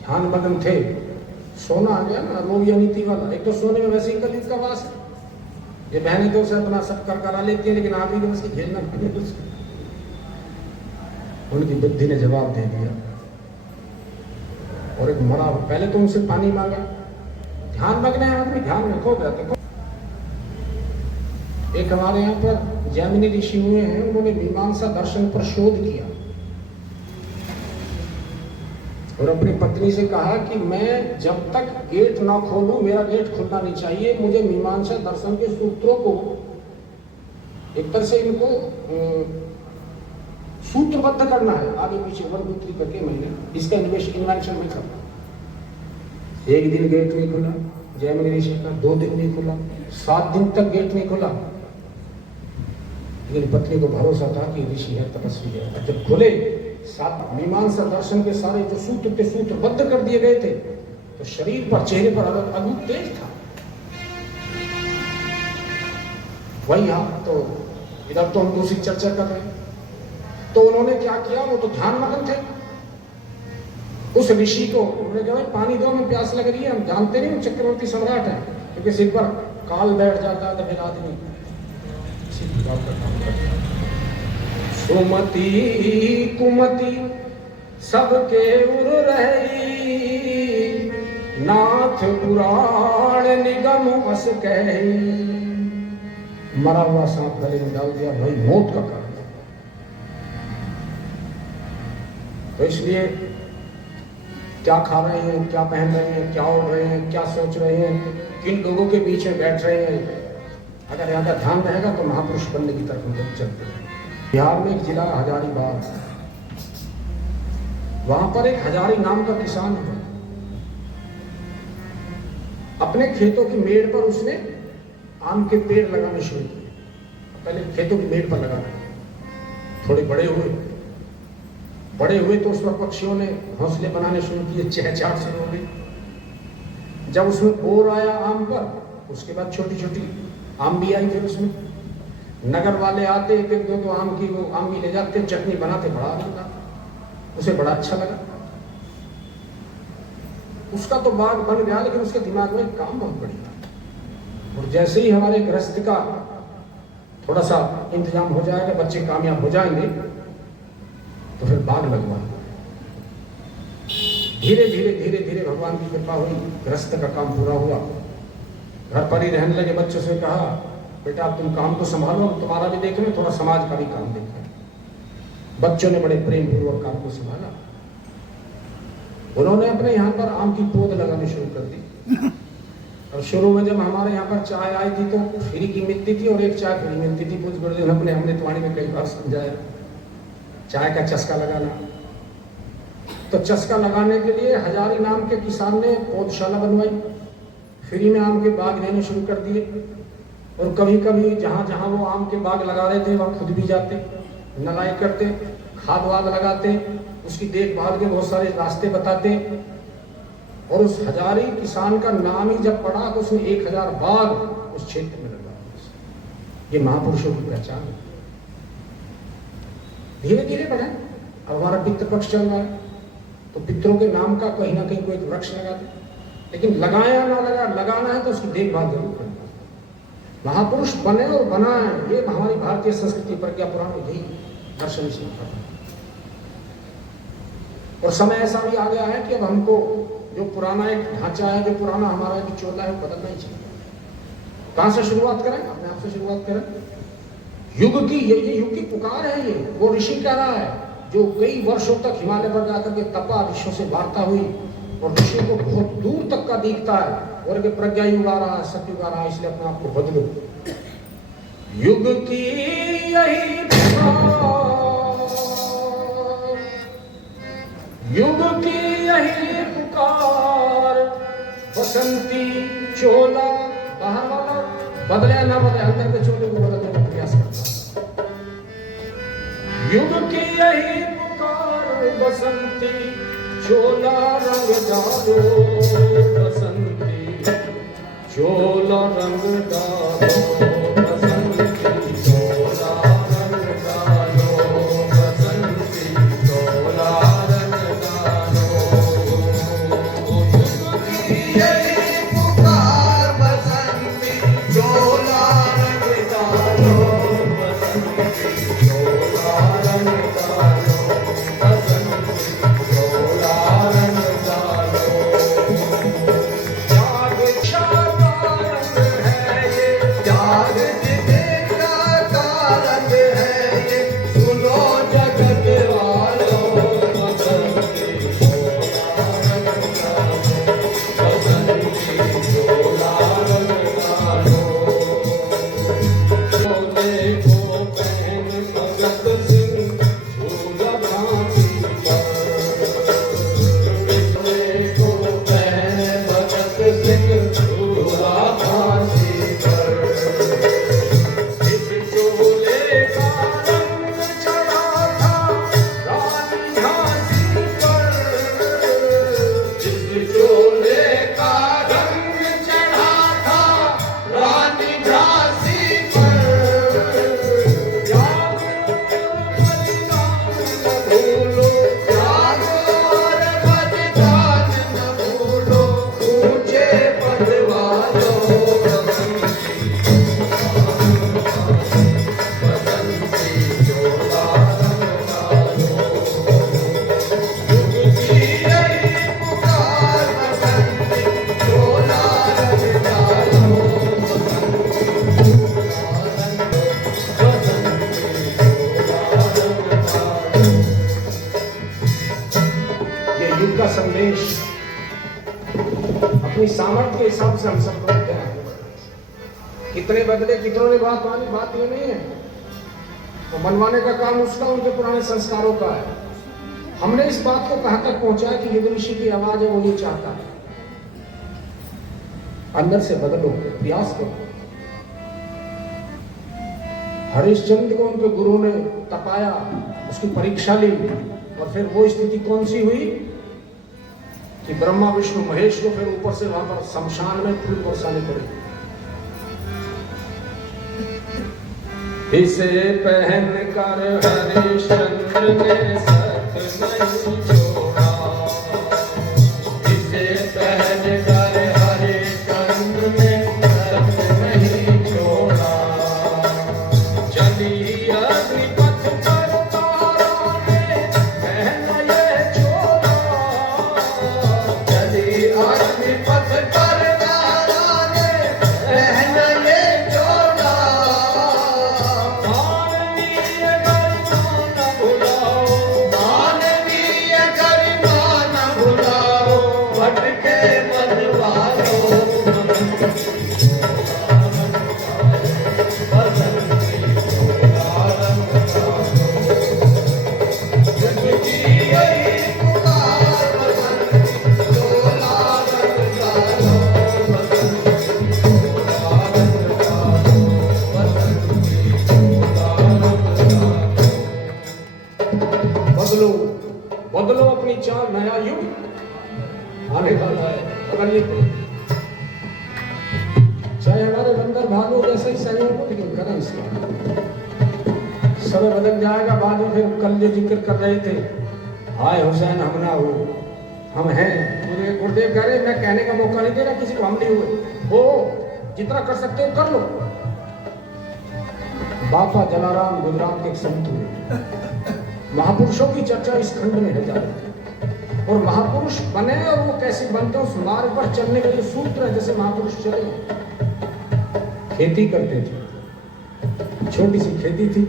ध्यान मग्न थे, सोना आ गया ना, रोग या नीति वाला। एक तो सोने में वैसे ही कलयुग का वास है, ये बहनें तो उसे अपना सब कर करा लेती है, लेकिन आप ही को उसकी झेलना पड़ेगा। उनकी बुद्धि ने जवाब दे दिया और एक मरा, पहले तो उनसे पानी मांगा, ध्यान मग्न है आदमी, ध्यान में खो गया। देखो एक हमारे यहाँ पर जैमिनी ऋषि हुए हैं, उन्होंने मीमांसा दर्शन पर शोध किया और अपनी पत्नी से कहा कि मैं जब तक गेट ना खोलूं, मेरा गेट खुलना नहीं चाहिए, मुझे मीमांसा दर्शन के सूत्रों को एक तरह से इनको सूत्रबद्ध करना है, आगे पीछे 1 2 3 करके मैंने इसका इन्वेंशन में करना। एक दिन गेट नहीं खुला जैमिनी ऋषि का, 2 दिन नहीं खुला, 7 दिन तक गेट नहीं खुला। लेकिन पत्नी को भरोसा था कि ऋषि है, तपस्वी है। जब खुले, सात मीमांसा दर्शन के सारे जो सूत्र थे सूत्रबद्ध कर दिए गए थे, तो शरीर पर, चेहरे पर अद्भुत तेज था। वही आप तो इधर तो हम दूसरी चर्चा कर रहे हैं। तो उन्होंने क्या किया, वो तो ध्यान मग्न थे। उस ऋषि को उन्होंने कहा पानी दो, हमें प्यास लग रही है। हम जानते नहीं चक्रवर्ती सम्राट है, क्योंकि सिर पर काल बैठ जाता है तो फिर आदमी का काम करता है। सुमति कुमति सबके उर रही, नाथ पुराण निगम अस कही। मरा हुआ सांप गले में डाल दिया, भाई मौत का कारण। तो इसलिए क्या खा रहे हैं, क्या पहन रहे हैं, क्या ओढ़ रहे हैं, क्या सोच रहे हैं, किन लोगों के बीच में बैठ रहे हैं, अगर यहाँ का ध्यान रहेगा तो महापुरुष बनने की तरफ हम लोग चलते हैं। बिहार में एक जिला हजारीबाग, वहां पर एक हजारी नाम का किसान है। अपने खेतों की मेड़ पर उसने आम के पेड़ लगाने शुरू किए। पहले खेतों की मेड़ पर लगाना, थोड़े बड़े हुए तो उस पर पक्षियों ने घोंसले बनाने शुरू किए, चहचहाट शुरू हो गई। जब उसमें बोर आया आम पर, उसके बाद छोटी छोटी आम भी आई, फिर उसमें नगर वाले आते, एक एक दो दो आम की वो आम भी ले जाते, चटनी बनाते, बड़ा आनंद आता, उसे बड़ा अच्छा लगा। उसका तो बाग बन गया, लेकिन उसके दिमाग में काम बहुत बढ़िया। और जैसे ही हमारे गृहस्थ का थोड़ा सा इंतजाम हो जाएगा, बच्चे कामयाब हो जाएंगे, तो फिर बाग लगवा। धीरे धीरे धीरे धीरे भगवान की कृपा हुई, गृहस्थ का काम पूरा हुआ। घर पर ही रहने लगे। बच्चों से कहा, बेटा अब तुम काम तो संभालो, हम तुम्हारा भी देख रहे हैं, थोड़ा समाज का भी काम देख रहे हैं। बच्चों ने बड़े प्रेम पूर्वक काम को संभाला। उन्होंने अपने यहाँ पर आम की पौध लगानी शुरू कर दी। और शुरू में जब हमारे यहाँ पर चाय आई थी तो फ्री की मिलती थी, और एक चाय फ्री मिलती थी। कुछ गुरुदेव अपने अमृतवाणी में कई बार समझाया चाय का चस्का लगाना। तो चस्का लगाने के लिए हजारी नाम के किसान ने पौधशाला बनवाई, फ्री में आम के बाग लेने शुरू कर दिए। और कभी कभी जहाँ जहाँ वो आम के बाग लगा रहे थे वहाँ खुद भी जाते, नलाई करते, खाद वाद लगाते, उसकी देखभाल के बहुत सारे रास्ते बताते। और उस हजारी किसान का नाम ही जब पड़ा तो उसने 1000 बाग उस क्षेत्र में लगा। ये महापुरुषों की पहचान है। धीरे धीरे बढ़े। अब हमारा पितृ पक्ष चल रहा है, तो पितरों के नाम का कहीं ना कहीं कोई वृक्ष लगा दे। लेकिन लगाया ना लगा, लगाना है तो उसकी देखभाल जरूर करना। महापुरुष बने और बनाए, ये हमारी भारतीय संस्कृति प्रज्ञा पुराण में यही दर्शन सिखाता है। और समय ऐसा भी आ गया है कि अब हमको जो पुराना एक ढांचा है, जो पुराना हमारा जो चोला है, वो बदलना ही चाहिए। कहां से शुरुआत करें? अपने आप से शुरुआत करें। युग की ये युग की पुकार है। ये वो ऋषि कह रहा है जो कई वर्षों तक हिमालय पर जाकर के तपा, ऋषियों से वार्ता हुई, और ऋषियों को बहुत दूर तक का दिखता है। और कि प्रज्ञा युग आ रहा है, सतयुग आ रहा है, इसलिए अपने आप को बदलो। युग की यही पुकार, युग की यही पुकार, बसंती चोला बाहर वाला बदले ना बदले, अंदर के चोले को बदलने का प्रयास करता। युग की यही पुकार, बसंती चोला रंग डालो, बसंती चोला रंग डालो, बसंती चोला रंग डालो, बसंती चोला रंग डालो। यही पुकार, बसंती चोला रंग डालो, बसंती चोला रंग डालो, बसंती चोला रंग डालो। जाग शाका रंग है ये, त्याग जितेंद्र का रंग है ये, सुनो जगत वालों, बसंती चोला रंग डालो, बसंती चोला रंग डालो। चोले को पहन भगत सिंह झूला फांसी पर, चोले को पहन भगत सिंह झूला फांसी पर। इस चोले का रंग चढ़ा था रानी झांसी पर, जिस चोले का रंग चढ़ा था रानी झांसी पर। त्याग बलिदान न भूलो, त्याग और बलिदान न भूलो, ऊंचे पद वालों, बसंती चोला रंग डालो। युग की यही पुकार, बसंती चोला रंग डालो, बसंती चोला रंग डालो। ये युग का संदेश अपनी सामर्थ्य के हिसाब से हम सब लोग क्या है, कितने बदले कितनों ने बात मानी, बात ये नहीं है। तो मनवाने का काम उसका, उनके पुराने संस्कारों का है। हमने इस बात को कहां तक पहुंचाया कि युग ऋषि की आवाज है, वो ये चाहता है। अंदर से बदलो, प्रयास करो। हरिश्चंद्र को उनके गुरु ने तपाया, उसकी परीक्षा ली, और फिर वो स्थिति कौन सी हुई कि ब्रह्मा विष्णु महेश को फिर ऊपर से वहां पर शमशान में फूल बरसाने पड़े। इसे पहन कर हरिश्चंद्र ने सत नहीं छोड़ा, इसे पहन कर हरिश्चंद्र ने सत नहीं छोड़ा। चली अग्निपथ पर तारा ने पहन ये छोड़ा, चली अग्निपथ पर तारा ने पहन ये छोड़ा। मानवीय गरिमा न भुलाओ, मानवीय गरिमा न भुलाओ, भटके मन वालों। जगती गई पुकार बसंत की, डोला रंग डालो बसंत की, डोला रंग डालो बसंत की, डोला रंग डालो। बदलो बदलो अपनी चाल, नया युग आने वाला है, बदलिए। चाहे हमारे बंदर भालू जैसे ही सहयोग हो, लेकिन करें इसका समय बदल जाएगा। बाद में फिर कल जो जिक्र कर रहे थे, हाय हुसैन हम ना हो, हम हैं। मुझे गुरुदेव कह रहे, मैं कहने का मौका नहीं दे रहा किसी को हम नहीं हुए हो, जितना कर सकते हो कर लो। बापा जलाराम गुजरात के एक संत हुए, महापुरुषों की चर्चा इस खंड में है जाती है। और महापुरुष बने और वो कैसे बनते हैं, उस मार्ग पर चलने के लिए सूत्र है। जैसे महापुरुष चले, खेती करते थे, छोटी सी खेती थी,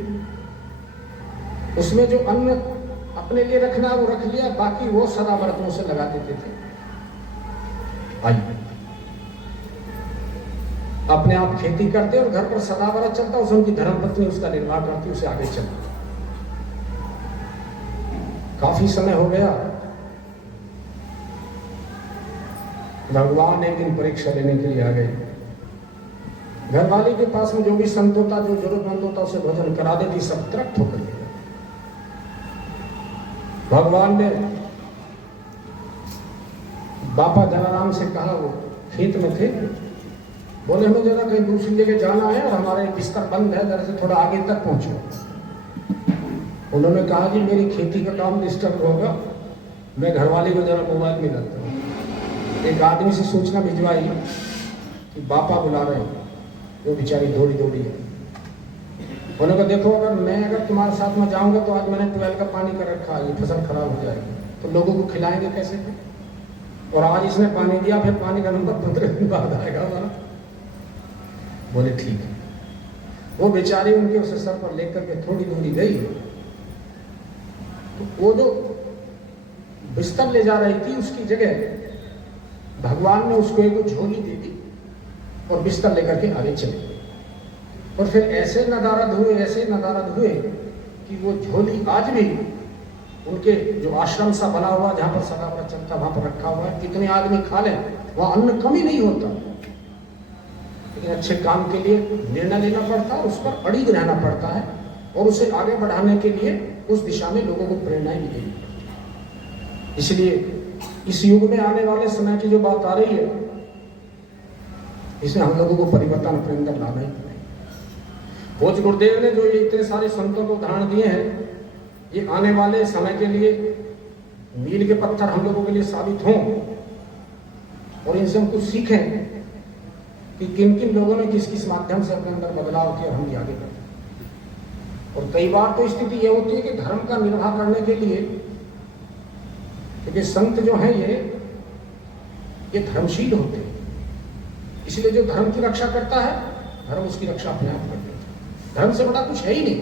उसमें जो अन्न अपने लिए रखना है वो रख लिया, बाकी वो सदा बर्तनों से लगा देते थे। आइए, अपने आप खेती करते और घर पर सदा बरत चलता, उसे उनकी धर्मपत्नी उसका निर्वाह करती, उसे आगे चलती। काफी समय हो गया, भगवान एक दिन परीक्षा लेने के लिए आ गए। घरवाली के पास में जो भी संत होता, जो जरूरतमंद होता, उसे भोजन करा देती, सब तृप्त होकर गया। भगवान ने बापा जलाराम से कहा, वो खेत में थे, बोले हमें जरा कहीं दूसरी जगह जाना है और हमारे बिस्तर बंद है, जरा से थोड़ा आगे तक पहुंचो। उन्होंने कहा कि मेरी खेती का काम डिस्टर्ब होगा, मैं घरवाली को जरा मोबाइल मिलाता हूँ। एक आदमी से सूचना भिजवाई कि बापा बुला रहे हैं, वो बेचारी दौड़ी दौड़ी है। उन्होंने कहा देखो, अगर तुम्हारे साथ में जाऊंगा तो आज मैंने ट्वेल का पानी कर रखा, ये फसल खराब हो जाएगी, तो लोगों को खिलाएंगे कैसे? और आज इसने पानी दिया, फिर पानी का नंबर 15 दिन बाद आएगा हमारा। बोले ठीक है। वो बेचारी उनके उसे सर पर लेकर के थोड़ी दूरी गई, तो वो जो बिस्तर ले जा रही थी उसकी जगह भगवान ने उसको एक झोली दे दी और बिस्तर लेकर के आगे चले गए। और फिर ऐसे नदारद हुए कि वो झोली आज भी उनके जो आश्रम सा बना हुआ, जहां पर सदाव्रत चलता, वहां पर रखा हुआ है। कितने आदमी खा लें, वहां अन्न कमी नहीं होता, लेकिन अच्छे काम के लिए निर्णय लेना पड़ता है, उस पर अड़िग रहना पड़ता है और उसे आगे बढ़ाने के लिए उस दिशा में लोगों को प्रेरणाएं भी देनी पड़ती है। इसलिए इस युग में आने वाले समय की जो बात आ रही है, इसमें हम लोगों को परिवर्तन अपने अंदर लाना ही पड़ेगा। भोज गुरुदेव ने जो ये इतने सारे संतों को उदाहरण दिए हैं, ये आने वाले समय के लिए मील के पत्थर हम लोगों के लिए साबित हों और इनसे हम कुछ सीखें कि किन किन लोगों ने किस किस माध्यम से अपने अंदर बदलाव किया, हम ये आगे बढ़े। और कई बार तो स्थिति ये होती है कि धर्म का निर्वाह करने के लिए, क्योंकि संत जो हैं ये धर्मशील होते हैं, इसलिए जो धर्म की रक्षा करता है, धर्म उसकी रक्षा अपने आप कर देता है। धर्म से बड़ा कुछ है ही नहीं।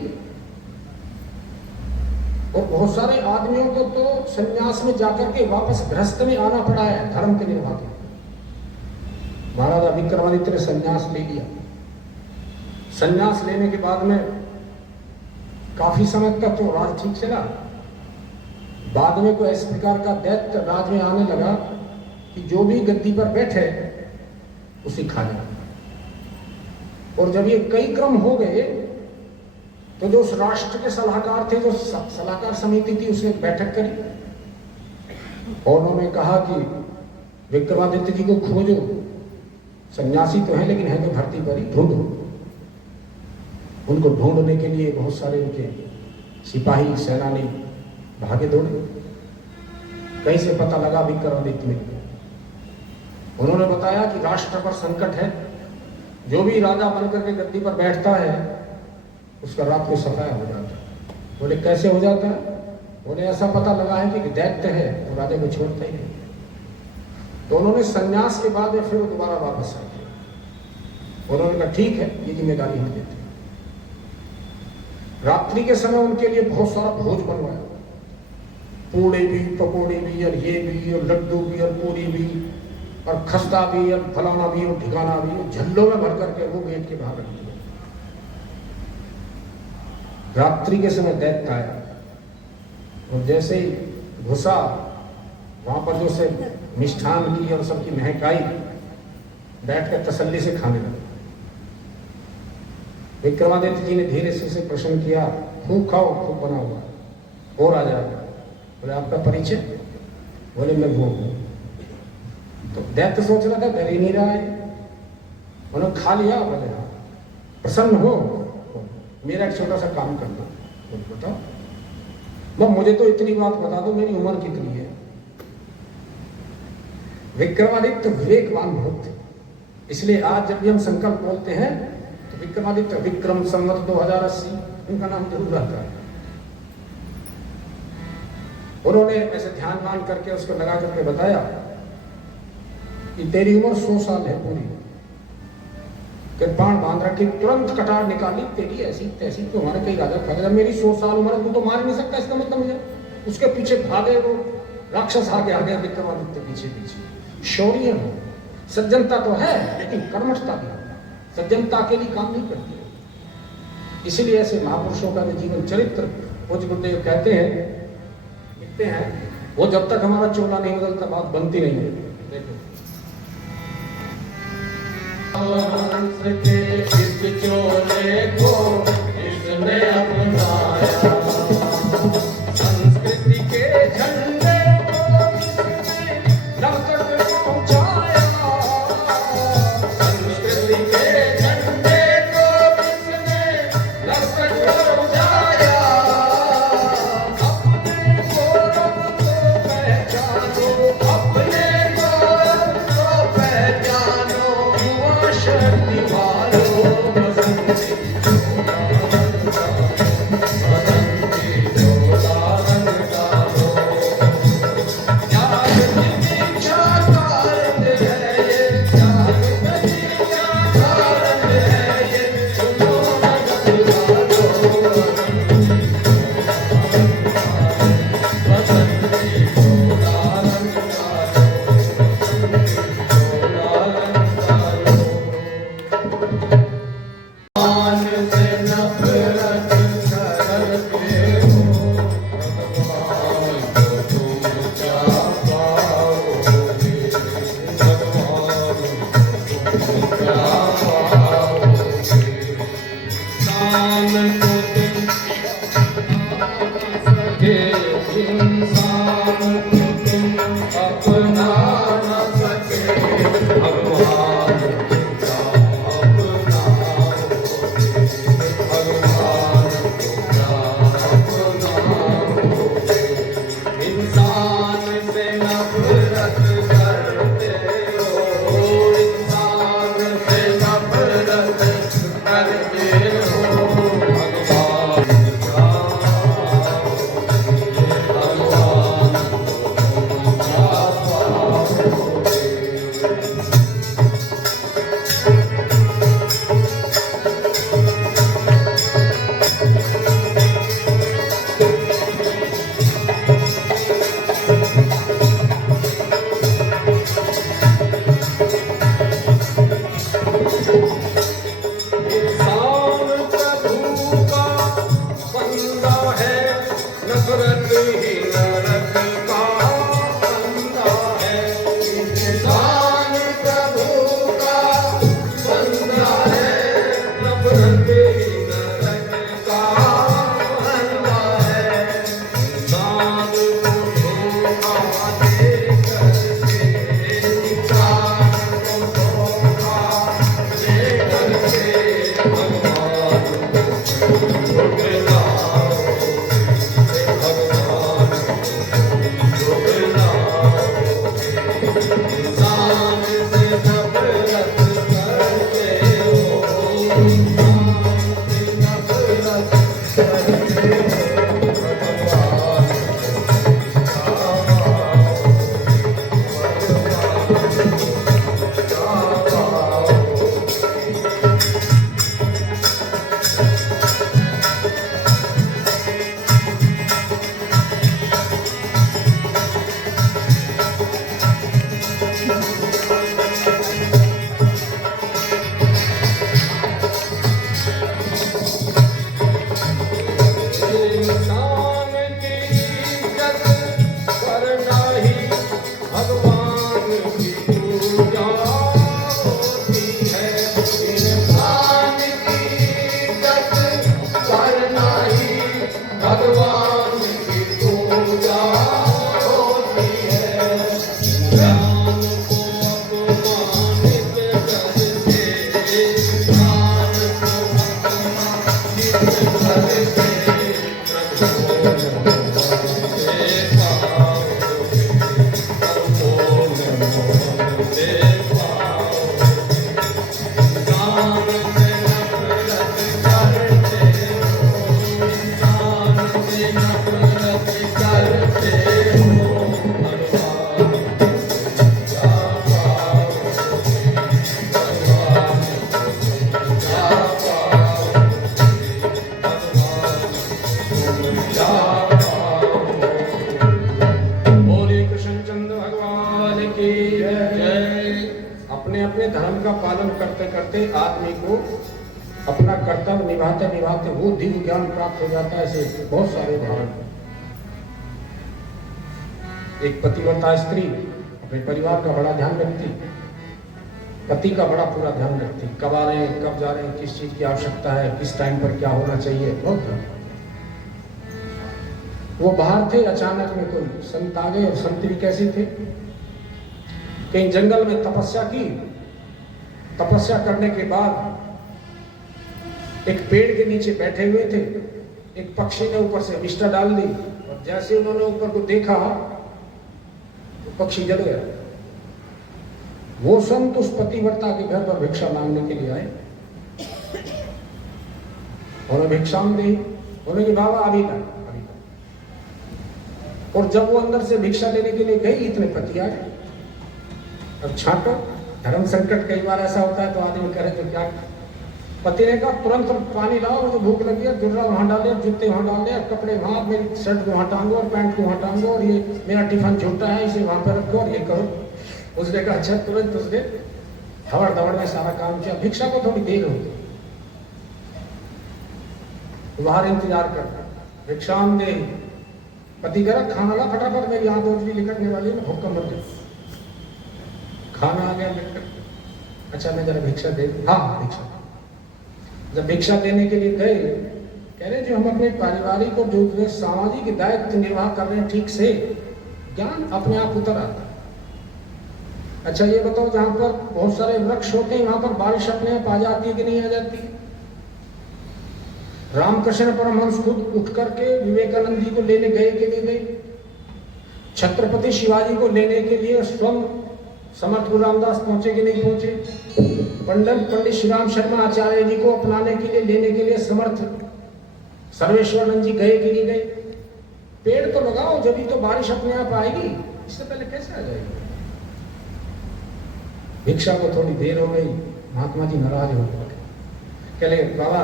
और बहुत सारे आदमियों को तो संन्यास में जाकर के वापस गृहस्थ में आना पड़ा है धर्म के निर्वाह के लिए। महाराजा विक्रमादित्य ने संन्यास ले लिया। संन्यास लेने के बाद में काफी समय तक तो राज ठीक चला। बाद में कोई इस प्रकार का दैत्य राज में आने लगा कि जो भी गद्दी पर बैठे उसे खा लिया। और जब ये कई क्रम हो गए तो जो उस राष्ट्र के सलाहकार थे, जो सलाहकार समिति थी, उसने बैठक करी और उन्होंने कहा कि विक्रमादित्य जी को खोजो, सन्यासी तो है लेकिन है तो धरती पर ही, ढूंढो। उनको ढूंढने के लिए बहुत सारे उनके सिपाही सेनानी भागे दौड़े। कहीं से पता लगा विक्रमादित्य में, उन्होंने बताया कि राष्ट्र पर संकट है, जो भी राजा बनकर के गद्दी पर बैठता है उसका रात को सफाया हो जाता है। बोले कैसे हो जाता है? बोले ऐसा पता लगा है कि दैत्य है तो राजा को छोड़ता ही नहीं। तो उन्होंने संन्यास के बाद फिर वो दोबारा वापस आ गए। उन्होंने कहा ठीक है, ये जिम्मेदारी हम देते हैं। रात्रि के समय उनके लिए बहुत सारा भोज बनवाया, पूड़े भी, पकोड़े भी, और ये भी, और लड्डू भी, और पूरी भी, और खस्ता भी, और फलाना भी, और ठिकाना भी, और झल्लों में भर करके वो गेट के बाहर रख दिया। रात्रि के समय दैत्य आया और जैसे ही घुसा, वहां पर जो से मिष्ठान की और सबकी महकाई, बैठकर तसल्ली से खाने लगा। विक्रमादित्य जी ने धीरे से उसे प्रश्न किया, खूब खाओ, खूब बना हुआ और आ जाएगा। बोले आपका परिचय? बोले मैं वो हूं। तो दैत्य सोच रहा था डर ही नहीं रहा है, उन्होंने खा लिया। बोले हाँ, प्रसन्न हो, मेरा एक छोटा सा काम करना। बोले बताओ। वो मुझे तो इतनी बात बता दो, मेरी उम्र कितनी है? विक्रमादित्य विवेकवान बहुत थे, इसलिए आज जब भी हम संकल्प बोलते हैं तो विक्रमादित्य, विक्रम संवत 2080, उनका नाम जरूर आता है। उन्होंने ऐसे ध्यान मान करके उसको लगा करके बताया कि तेरी उम्र 100 साल है पूरी। कृपाण बांध रखी, तुरंत कटार निकाली, तेरी ऐसी तैसी, तुम्हारे कई राजा खा, मेरी 100 साल उम्र, तू तो मार नहीं सकता, इसका मतलब मुझे। उसके पीछे भागे वो राक्षस, आगे आगे विक्रमादित्य पीछे पीछे। शौर्य हो, सज्जनता तो है लेकिन कर्मठता भी, सज्जनता अकेली काम नहीं करती है। इसीलिए ऐसे महापुरुषों का जो जीवन चरित्र पूज्य गुरुदेव कहते हैं, लिखते हैं, वो जब तक हमारा चोला नहीं बदलता बात बनती नहीं है। देखो हंस के इस चोले को इसने अपनाया, संस्कृति के झंडे को इसने लब तक पहुंचाया, संस्कृति के झंडे को इसने लब तक पहुंचाया। अपने गौरव को पहचानो, अपने गौरव को पहचानो, युवा शक्ति वालों, बसंती चोला रंग गालो, बसंती चोला रंग गालो। जागृति दीक्षा कारण है ये, जागृति दीक्षा कारण है ये, चलो रंग गालो, बसंती चोला रंग गालो, चोला रंग गालो। मान से नफरत करते हो, भगवान को तुम क्या पाओगे, भगवान को तुम क्या पाओगे। इंसान को तुम सके, इंसान को तुम अपना न सके, भगवान को क्या अपनाओगे, भगवान को क्या अपनाओगे। इंसान से नफरत करते हो, इंसान से नफरत करते हो, भगवान क्या पाओगे, भगवान को तुम क्या पाओगे। अपने अपने धर्म का पालन करते करते आदमी को अपना कर्तव्य निभाते निभाते वो दिव्य ज्ञान प्राप्त हो जाता है। ऐसे बहुत सारे उदाहरण हैं। एक पतिव्रता स्त्री अपने परिवार का बड़ा ध्यान रखती, पति का बड़ा पूरा ध्यान रखती, कब आ रहे हैं, कब जा रहे हैं, किस चीज की आवश्यकता है, किस टाइम पर क्या होना चाहिए, बहुत ध्यान। वो बाहर थे, अचानक में कोई संत आ गए, और संत भी कैसे थे, कहीं जंगल में तपस्या की। तपस्या करने के बाद एक पेड़ के नीचे बैठे हुए थे, एक पक्षी ने ऊपर से विष्ठा डाल दी, और जैसे उन्होंने ऊपर को देखा तो पक्षी जल गया। वो संत उस पतिव्रता के घर पर भिक्षा मांगने के लिए आए, उन्हें भिक्षा दी, बोले कि बाबा अभी तक। और जब वो अंदर से भिक्षा लेने के लिए गई, इतने पति आए। अब छाटो, धर्म संकट कई बार ऐसा होता है तो आदमी करे तो क्या। पति ने कहा तुरंत पानी लाओ, मुझे भूख लगी है, जुर्रा वहां डाले, जूते वहां डाले, कपड़े वहां, मेरी शर्ट को वहां टांगो और पैंट को वहां टांगो, और ये मेरा टिफिन छोटा है इसे वहां पर रखो और ये करो। उसने कहा अच्छा। तुरंत उसने हवड़ दवड़ में सारा काम किया। भिक्षा को थोड़ी देर होती, बाहर इंतजार कर, भिक्षाम दे। पति कह रहा खाना ला फटाफट, मेरी यहाँ रोजनी निकटने वाली है, भूख मत दे। खाना आ गया लेकर, अच्छा मैं जरा भिक्षा दे। हाँ भिक्षा। जब भिक्षा देने के लिए गए, कह रहे जो हम अपने पारिवारिक और जो सामाजिक दायित्व निर्वाह कर रहे हैं ठीक से, ज्ञान अपने आप उतर आता है। अच्छा ये बताओ, जहां पर बहुत सारे वृक्ष होते हैं वहां पर बारिश अपने आप आ जाती है कि नहीं आ जाती? रामकृष्ण परमहंस खुद उठ करके विवेकानंद जी को लेने गए कि नहीं गए? छत्रपति शिवाजी को लेने के लिए स्वयं समर्थ गुरु रामदास पहुंचे कि नहीं पहुंचे? पंडित श्री राम शर्मा आचार्य जी को अपनाने के लिए, लेने के लिए समर्थ सर्वेश्वरानंद जी गए कि नहीं गए? पेड़ तो लगाओ, जब ही तो बारिश अपने आप आएगी, इससे पहले कैसे आ जाएगी? भिक्षा को थोड़ी देर हो गई, महात्मा जी नाराज हो गए। कहले बाबा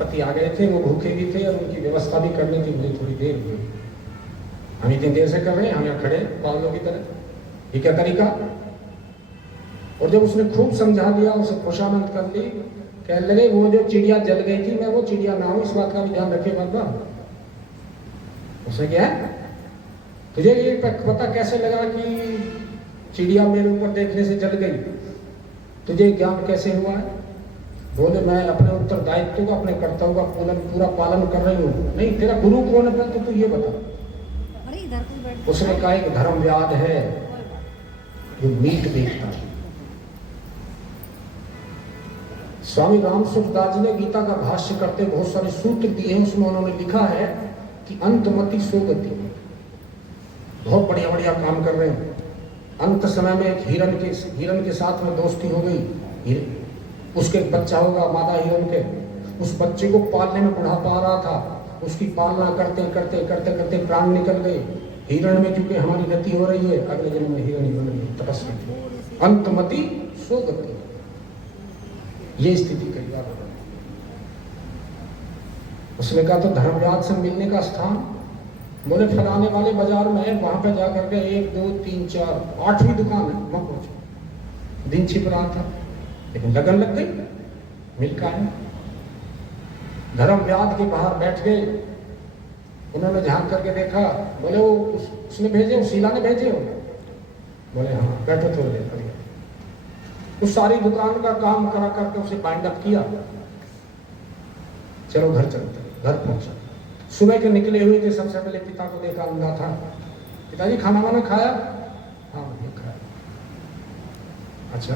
पति आ गए थे, वो भूखे भी थे और उनकी व्यवस्था भी करनी थी, मुझे थोड़ी देर हुई। हम इतनी देर से कर रहे हैं, हम यहाँ खड़े पागलों की तरह, ये क्या तरीका? और जब उसने खूब समझा दिया, उसे खुशामद कर ली, कहने लगे वो जो चिड़िया जल गई थी, मैं वो चिड़िया ना हूं, इस बात का भी ध्यान रखे बाबा। उसे क्या है, तुझे ये पता कैसे लगा कि चिड़िया मेरे ऊपर देखने से जल गई? तुझे ज्ञान कैसे हुआ है? बोले मैं अपने उत्तरदायित्व का, अपने कर्तव्य का पूरा पालन कर रही हूँ। नहीं, तेरा गुरु कौन है तो तू ये बता। उसने कहा एक धर्मव्याध है जो मीट बेचता है। स्वामी रामसुखदास जी ने गीता का भाष्य करते बहुत सारे सूत्र दिए हैं, उसमें उन्होंने लिखा है कि अंतमति सोगति। बहुत बढ़िया बढ़िया काम कर रहे हैं। अंत समय में एक हिरण के साथ में दोस्ती हो गई, उसके बच्चा होगा मादा हिरण के, उस बच्चे को पालने में बुढ़ापा आ रहा था, उसकी पालना करते करते करते करते प्राण निकल गए। हिरण में चूंकि हमारी गति हो रही है, अगले जन्म में हिरण ही बन रही, तपस्या। अंतमति सोगति, ये स्थिति कई बार हो रही। उसने कहा तो धर्मव्याध से मिलने का स्थान? बोले फलाने वाले बाजार में है, वहां पे जाकर के 1 2 3 4 8वीं दुकान है, वहां पहुंचे। दिन छिप रहा था लेकिन लगन लग गई, मिल का है। धर्मव्याध के बाहर बैठ गए, उन्होंने झांक करके देखा, बोले वो उसने भेजे, शीला ने भेजे हो? बोले हाँ, बैठो थोड़ी देर करिए। उस सारी दुकान का काम करा करके उसे बाइंड अप किया, चलो घर चलते। घर पहुंचा, सुबह के निकले हुए थे, सबसे पहले पिता को देखा, अंधा था। पिताजी खाना वाना खाया? हाँ मैंने खाया। अच्छा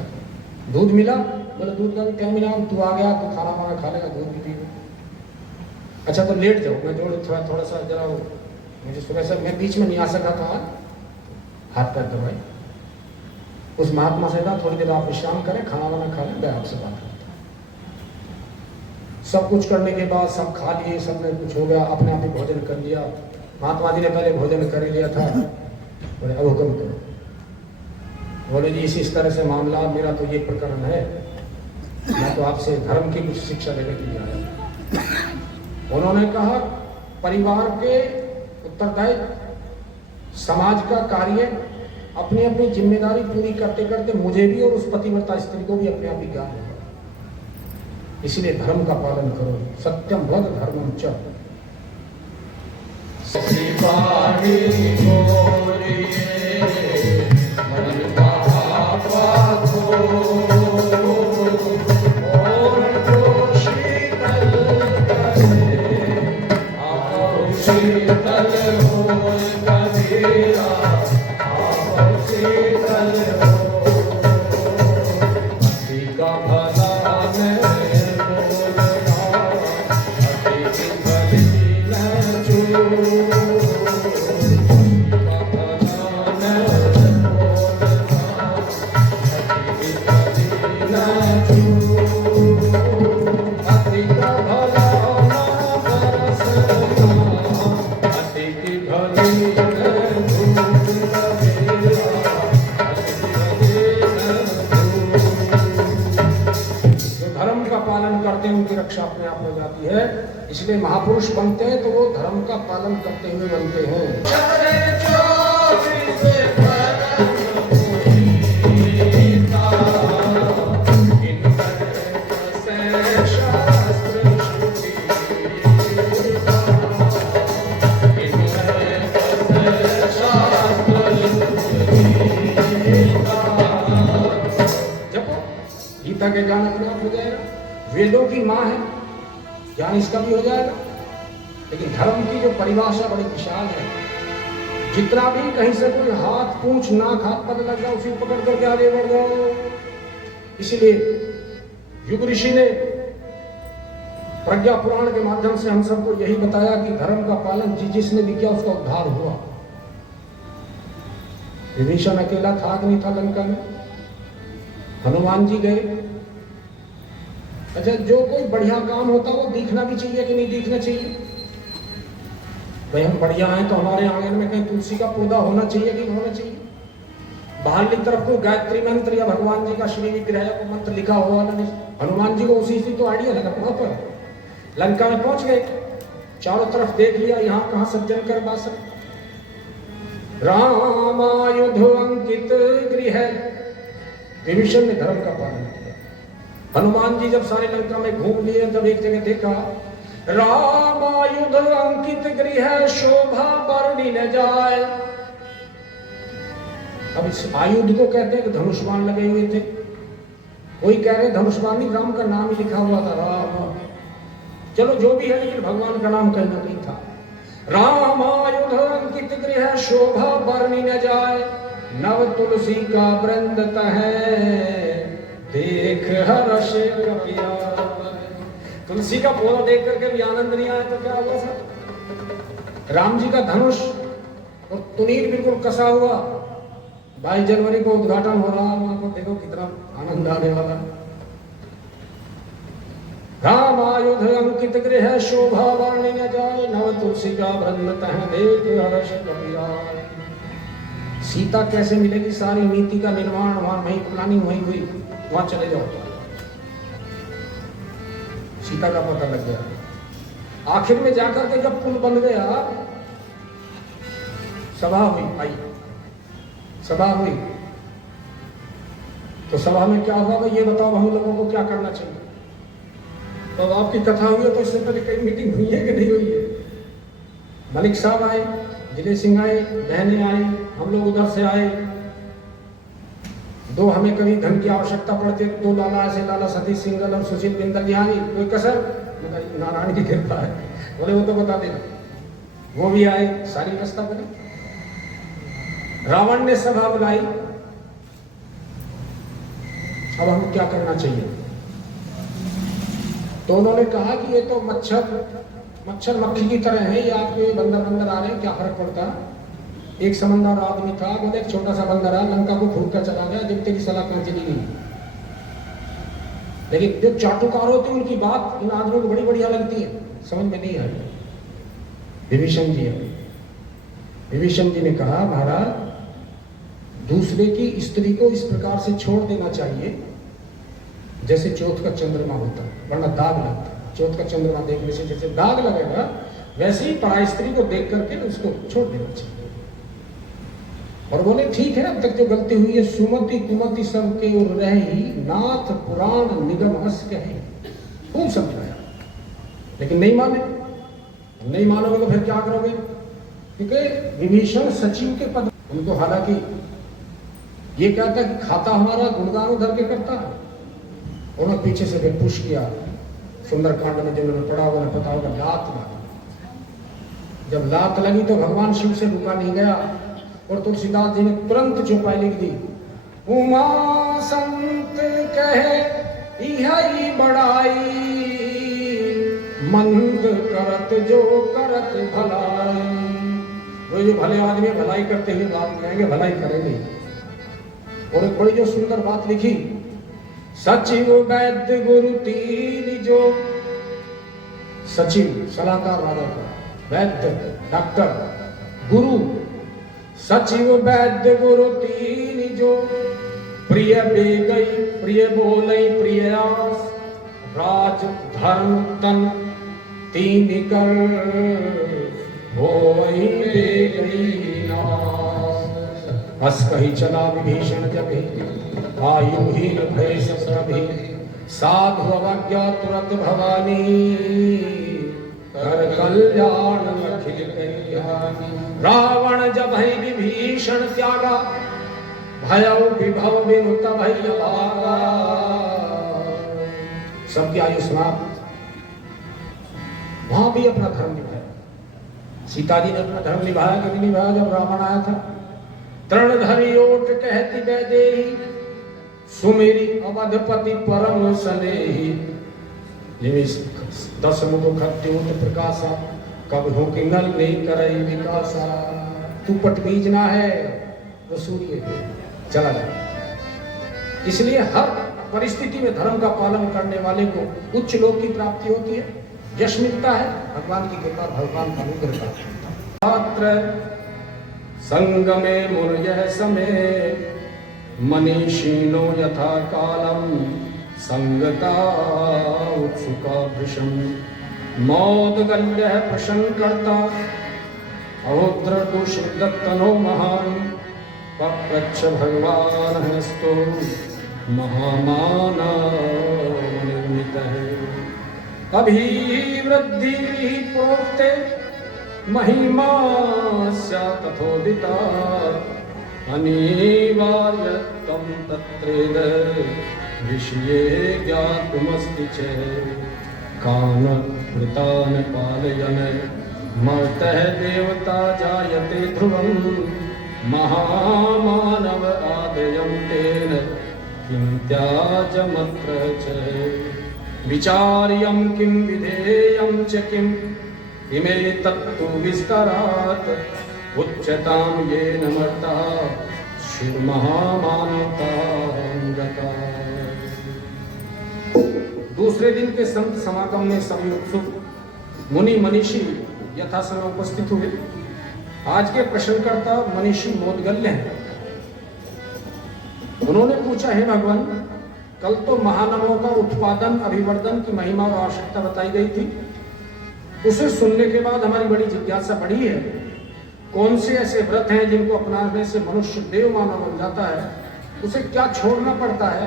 दूध मिला? बोले दूध का भी क्या मिला, तू आ गया तो खाना वाना खा लेगा, दूध भी पी। अच्छा तो लेट जाओ, मैं थोड़ा सा जरा, मुझे सुबह से मैं बीच में नहीं आ सका था, हाथ पैर दबाए। उस महात्मा से कहा थोड़ी देर आप विश्राम करें, खाना वाना खा लें, मैं आपसे बात करता हूं। सब कुछ करने के बाद सब खा लिए, सबने कुछ हो गया, अपने आप ही भोजन कर लिया। महात्मा जी ने पहले भोजन कर लिया था। बोले अब हुक्म करो। बोले जी इस तरह से मामला, मेरा तो ये प्रकरण है, मैं तो आपसे धर्म की कुछ शिक्षा लेने के लिए आया। उन्होंने कहा परिवार के उत्तरदायित्व, समाज का कार्य, अपनी अपनी जिम्मेदारी पूरी करते करते मुझे भी और उस पतिव्रता स्त्री को भी अपने आप ही ज्ञान होगा। इसलिए धर्म का पालन करो। सत्यम वद धर्मम च। उनकी रक्षा अपने आप हो जाती है। इसलिए महापुरुष बनते हैं तो वो धर्म का पालन करते हुए बनते हैं। गीता के ज्ञान अपने आप हो जाएगा। वेदों की माँ है, ज्ञान इसका भी हो जाएगा। लेकिन धर्म की जो परिभाषा बड़ी विशाल है। जितना भी कहीं से कोई हाथ पूंछ नाक हाथ पता लग जाए उसी पकड़ करके आगे बढ़ जाओ। इसलिए युग ऋषि ने प्रज्ञा पुराण के माध्यम से हम सबको यही बताया कि धर्म का पालन जिसने भी किया उसका उद्धार हुआ। विभीषण अकेला था कि नहीं था लंका में? हनुमान जी गए। अच्छा, जो कोई बढ़िया काम होता है वो दिखना भी चाहिए कि नहीं दिखना चाहिए? भाई हम बढ़िया हैं तो हमारे आंगन में कहीं तुलसी का पौधा होना चाहिए कि नहीं होना चाहिए? बाहर की तरफ कोई गायत्री मंत्र या भगवान जी का श्री विग्रह को मंत्र लिखा हुआ ना, हनुमान जी को उसी से तो आइडिया लगा। वहां पर लंका में पहुंच गए, चारों तरफ देख लिया, यहाँ कहाँ सज्जन कर बासन। रामायुध अंकित गृह। विभीषण ने धर्म का पालन किया। हनुमान जी जब सारे लंका में घूम लिए तब एक जगह देखा, रामायुध अंकित गृह शोभा बरनी न जाए। अब इस आयुध को कहते हैं कि धनुष्मान लगे हुए थे। कोई कह रहे धनुष्मान नहीं, राम का नाम ही लिखा हुआ था, राम। चलो जो भी है, लेकिन भगवान का नाम कहना नहीं था। रामायुध अंकित गृह शोभा बरनी न जाए, नव तुलसी का वृंद तहै देख हर्ष कपिया। तुलसी का पौधा देख करके भी आनंद नहीं आया तो क्या हुआ सर? राम जी का धनुष और तुनीर बिल्कुल कसा हुआ। 22 जनवरी को उद्घाटन हो रहा है, वहां को देखो कितना आनंद आने वाला। रामायुध अंकित गृह शोभा वर्णि न जाए, नव तुलसी का वृंद तहै देख हर्ष कपिया। सीता कैसे मिलेगी? सारी नीति का निर्माण वहां वहीं प्लानिंग वहीं हुई। वहां चले जाओ, सीता का पता लग गया। आखिर में जाकर के जब पुल बन गया, सभा हुई, आई सभा हुई तो सभा में क्या हुआ? भाई ये बताओ हम लोगों को क्या करना चाहिए? तो अब आपकी कथा हुई है तो इससे पहले कई मीटिंग हुई है कि नहीं हुई है? मलिक साहब आए, जिले सिंह आए, बहनें आई, हम लोग उधर से आए। दो हमें कभी धन की आवश्यकता पड़ती है, 2 लाला ऐसे, लाला सतीश सिंगल और सुशील बिंदल जी। आई कोई कसर? नारायण की कृपा है। बोले वो तो बता देना। वो भी आए, सारी व्यवस्था बनी। रावण ने सभा बुलाई। अब हम क्या करना चाहिए? तो उन्होंने कहा कि ये तो मच्छर मक्खी की तरह है, ये आपके बंदर आ रहे हैं, क्या फर्क पड़ता है? एक समझदार आदमी था, बोले एक छोटा सा बंदर है, लंका को फूट कर चला गया, जब तेरी सलाह कहां चली गई। लेकिन जो चाटुकार होते हैं उनकी बात इन आदमियों को बड़ी बढ़िया लगती है, समझ में नहीं आई। विभीषण जी ने कहा, महाराज दूसरे की स्त्री को इस प्रकार से छोड़ देना चाहिए जैसे चौथ का चंद्रमा होता, वरना दाग लगता। चौथ का चंद्रमा देखने से जैसे दाग लगेगा, वैसे ही पराई स्त्री को देख करके उसको छोड़ देना चाहिए। और बोले ठीक है, अब तक जो गलती हुई है सुमति कुमति सब के उर रही, नाथ पुराण निगम हस कहे। खूब समझाया, लेकिन नहीं माने। नहीं मानोगे तो फिर क्या करोगे? क्योंकि विभीषण सचिव के पद, उनको हालांकि ये कहता है कि खाता हमारा गुणगान उधर के करता है, उन्होंने पीछे से फिर पुश किया। सुंदरकांड में जिन्होंने पढ़ा होगा पता होगा, लात लगी। जब लात लगी तो भगवान शिव से रुका नहीं गया और तुलसीदास जी ने तुरंत चौपाई लिख दी, उमा संत कहे यही बड़ाई, मंद करत जो करत भलाई। वो जो भले आदमी भलाई करते हुए बात कहेंगे, भलाई करेंगे। और एक बड़ी जो सुंदर बात लिखी, सचिव वैद्य गुरु तीन जो, सचिव सलाहकार राजा का, वैद्य डॉक्टर, गुरु सचिव वैद्य गुरु तीन जो, प्रिय बेगई प्रिय बोलई प्रिय आस, राज धर्म तन तीन कर होई बेगई नास। हस कही चला विभीषण जब आयुहीन भय सभी, साधु अवज्ञा तुरंत भवानी, कर कल्याण अखिल कल्याणी। रावण जब है विभीषण त्यागा, भयउ विभव विनुत भय भागा। सबकी आयु समाप्त। वहां भी अपना धर्म निभाया, सीता जी ने अपना धर्म निभाया कि नहीं निभाया? जब रावण आया था, तृण धरि ओट कहती वैदेही, सुमेरी अवधपति परम स्नेही। 10 मुख द्योत प्रकाशा, कब हो कि नल नहीं करई विकासा। तू पटबीजना है वो सूर्य चला जाए। इसलिए हर परिस्थिति में धर्म का पालन करने वाले को उच्च लोक की प्राप्ति होती है, यश मिलता है, भगवान की कृपा, भगवान का अनुग्रह का। संगमे मुनयः समय, मनीषिणो यथा कालम, संगता उत्सुका भृशं, मोदगल्यः प्रशन्न करता, औद्र दुष्दत्तनो महान्, पप्रच्छ भगवान् हस्तो महामानव निर्मितः। अभिवृद्धि प्रोक्ते महिमा स्यात् तथोदिता, अनिवार्यत्वं तत्रेद विषये ज्ञातुमस्ति चेत्। कान वृतान् पालयन् मर्तः देवता जायते ध्रुवं, महामानव आदयं तेन किं त्याजमत्र च। विचार्यं किं विधेयं च किम् इमे तत्तु विस्तरात्, उच्यतां येन मर्ता शिवमहामानवतां गता। दूसरे दिन के संत समागम में सभी उत्सुक मुनि मनीषी यथा समय उपस्थित हुए। आज के प्रश्नकर्ता मनीषी मोदगल्य हैं। उन्होंने पूछा, हे भगवान, कल तो महानवों का उत्पादन अभिवर्धन की महिमा और आवश्यकता बताई गई थी, उसे सुनने के बाद हमारी बड़ी जिज्ञासा बढ़ी है। कौन से ऐसे व्रत हैं जिनको अपनाने से मनुष्य देव मानव बन जाता है? उसे क्या छोड़ना पड़ता है,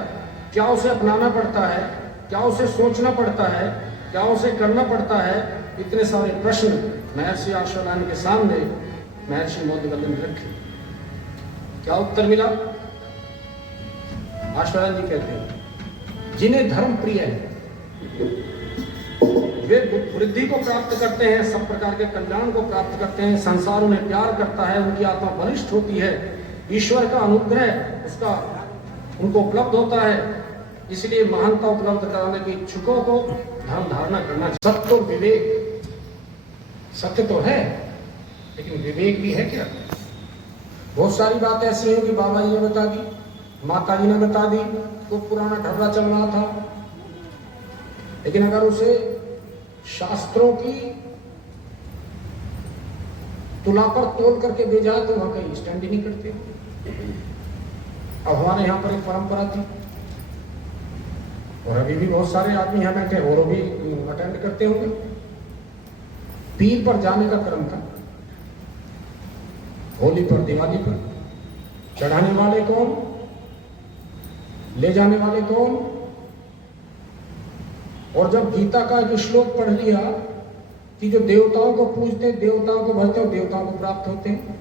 क्या उसे अपनाना पड़ता है, क्या उसे सोचना पड़ता है, क्या उसे करना पड़ता है? इतने सारे प्रश्न महर्षि आश्वलायन के सामने महर्षि मोदगल्य ने रखे। क्या उत्तर मिला? आश्वलायन जी कहते हैं, जिन्हें धर्म प्रिय है वे वृद्धि को प्राप्त करते हैं, सब प्रकार के कल्याण को प्राप्त करते हैं, संसार उन्हें प्यार करता है, उनकी आत्मा बलिष्ठ होती है, ईश्वर का अनुग्रह उसका उनको उपलब्ध होता है। इसलिए महानता उपलब्ध कराने के इच्छुकों को धर्म धारणा करना चाहिए। सत्य तो विवेक, सत्य तो है लेकिन विवेक भी है क्या? बहुत सारी बात ऐसी है कि बाबा जी ने बता दी, माता जी ने बता दी, तो पुराना ढर्रा चल रहा था, लेकिन अगर उसे शास्त्रों की तुला पर तोल करके भेजा तो वहां कहीं स्टैंड ही नहीं करते। अब हमारे यहाँ पर एक परंपरा थी और अभी भी बहुत सारे आदमी यहाँ बैठे और भी अटेंड करते होंगे, पीर पर जाने का क्रम था, होली पर, दिवाली पर, चढ़ाने वाले कौन, ले जाने वाले कौन। और जब गीता का एक श्लोक पढ़ लिया कि जो देवताओं को पूजते हैं, देवताओं को भजते हैं, देवताओं को प्राप्त होते हैं,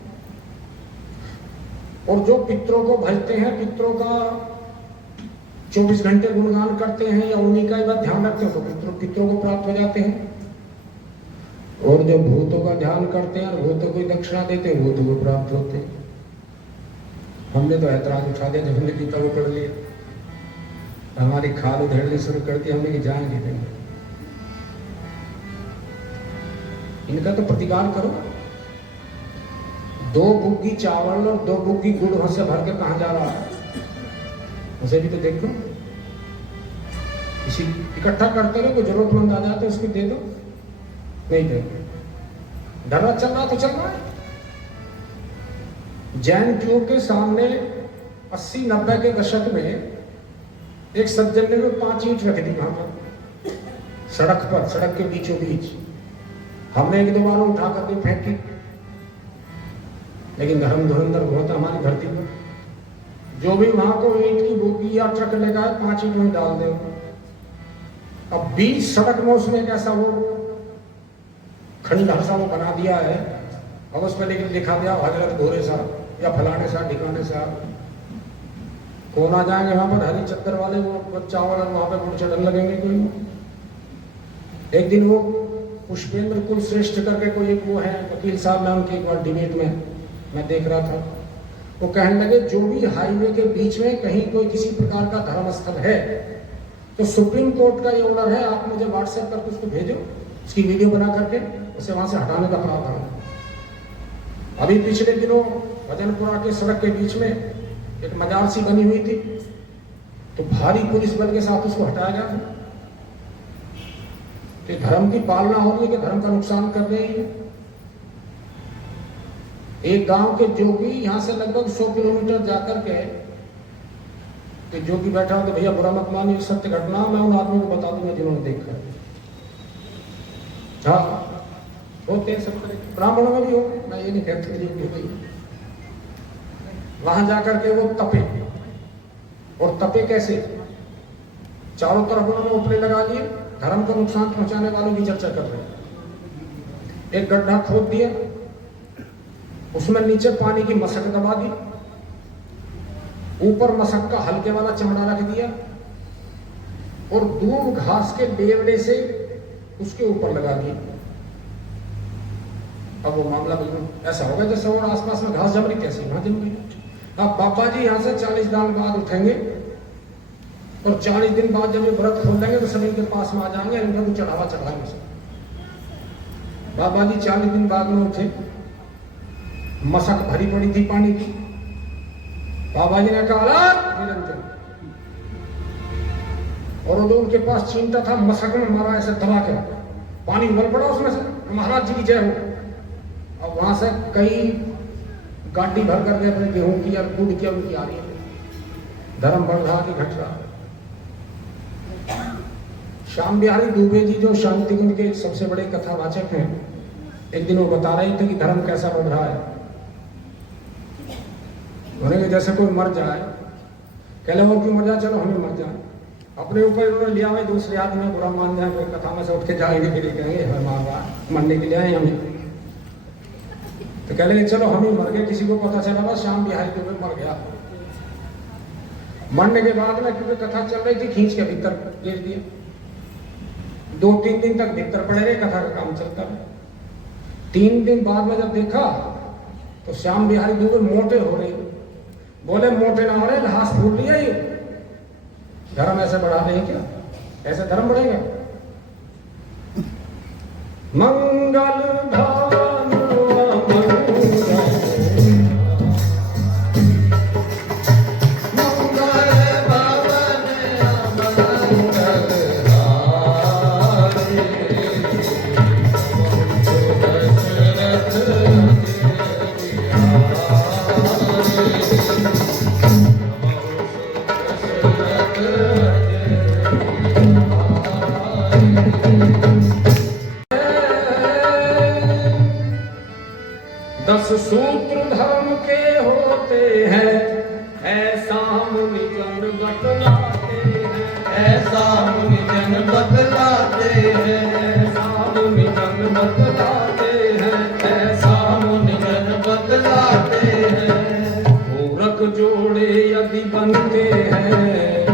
और जो पितरों को भजते हैं, पितरों का 24 घंटे गुणगान करते हैं या उन्हीं का ही बस ध्यान रखते हैं, तो पितरों को प्राप्त हो जाते हैं। और जो भूतों का ध्यान करते हैं और भूतों को दक्षिणा देते हैं, भूतों को प्राप्त होते हैं। हमने तो ऐतराज उठा दिया जब हमने गीता को पढ़ लिया, हमारी खाल उधेड़नी शुरू कर दी हमने कि जाएंगे नहीं। इनका तो प्रतिकार करो। 2 बुग्गी चावल और 2 बुग्गी गुड़ वहां से भर के कहां जा रहा है, उसे भी तो देखो। इसी इकट्ठा करते रहो, कोई जरूरतमंद आ जाए तो उसको दे दो, नहीं दे। डरा चल रहा तो चल रहा है। जैन ट्यूब के सामने 80-90 के दशक में एक सज्जन ने 5 ईंट रख दी वहां पर, सड़क पर, सड़क के बीचों बीच। हमने 1-2 बार उठा करके फेंकी, लेकिन धर्म धुरंधर बहुत हमारी धरती पर। जो भी वहां को ईंट की बोगी या ट्रक लेगा 5 ईंट में डाल दे। अब बीच सड़क में उसने एक ऐसा वो खंडहर सा वो बना दिया है, और उस पर लेकिन लिखा दिया हजरत घोरे साहब या फलाने साहब ठिकाने साहब। कौन आ जाएंगे वहां पर, हरी चद्दर वाले वो चावल और वहां पर गुड़ चढ़ने लगेंगे कोई। एक दिन वो पुष्पेंद्र कुल श्रेष्ठ करके कोई एक वो है वकील साहब, मैं उनकी एक बार डिबेट में मैं देख रहा था, वो कहने लगे जो भी हाईवे के बीच में कहीं कोई किसी प्रकार का धर्म स्थल है तो सुप्रीम कोर्ट का ये ऑर्डर है, आप मुझे व्हाट्सएप करके उसको भेजो, उसकी वीडियो बना करके उसे वहां से हटाने का प्रावधान। अभी पिछले दिनों भजनपुरा के सड़क के बीच में एक मजार सी बनी हुई थी, तो भारी पुलिस बल के साथ उसको हटाया गया था। कि धर्म की पालना हो रही है कि धर्म का नुकसान कर रही है। एक गांव के जोगी यहां से लगभग 100 किलोमीटर जाकर के, तो जोगी बैठा हो तो भैया बुरा मत मानिए, सत्य घटना मैं उन आदमियों को बता दूंगा जिन्होंने देखा। हाँ होते हैं सब तरह, ब्राह्मणों में भी हो, मैं ये नहीं कहता कि भाई वहां जाकर के वो तपे, और तपे कैसे, चारों तरफ उन्होंने उपले लगा लिए, धर्म को नुकसान पहुंचाने वालों की चर्चा कर रहे हैं। एक गड्ढा खोद दिया, उसमें नीचे पानी की मशक दबा दी, ऊपर मशक का हल्के वाला चमड़ा रख दिया, और दूब घास के लेवड़े से उसके ऊपर लगा दिया। अब वो मामला बिल्कुल ऐसा होगा जैसे और आसपास में घास जम रही, कैसी वहां जम रही। अब बाबा जी यहाँ से 40 दिन बाद उठेंगे, और 40 दिन बाद जब ये व्रत खोल देंगे तो सभी के पास में आ जाएंगे, इनको चढ़ावा चढ़ाएंगे। बाबा जी 40 दिन बाद में उठे, मशक भरी पड़ी थी पानी की। बाबा जी ने कहा निरंजन, और वो जो उनके पास चिमटा था मशक में मारा ऐसे दबा के, पानी उबल पड़ा उसमें से, महाराज जी की जय हो। अब वहां से कई गाड़ी भर कर गए गेहूं की या गुड़ की उनकी आ रही है। धर्म बढ़ रहा कि घट रहा। श्याम बिहारी दुबे जी जो शांति कुंज के सबसे बड़े कथावाचक हैं, एक दिन वो बता रहे थे कि धर्म कैसा बढ़ रहा है। उन्होंने जैसे कोई मर जाए, कहले वो क्यों मर जाए, चलो हमें मर जाए, अपने ऊपर उन्होंने लिया हुआ, दूसरे आदमी बुरा मान जाए, कोई कथा में से उठ के जाएंगे, फिर कहेंगे हमें मार मरने के लिए आए हमें। तो कह लेंगे चलो हम ही मर गए, किसी को पता चला बस श्याम बिहारी दुबे मर गया। मरने के बाद में क्योंकि कथा चल रही थी, खींच के भीतर गिर दिए। 2-3 दिन तक भीतर पड़े रहे, कथा का काम चलता रहा। 3 दिन बाद में जब देखा तो श्याम बिहारी दुबे मोटे हो रहे। बोले मोटे ना हो रहे, घास फूट लिया ये, धर्म ऐसे बढ़ा रहे हैं क्या, ऐसे धर्म बढ़ेगा। मंगल भवन बनते हैं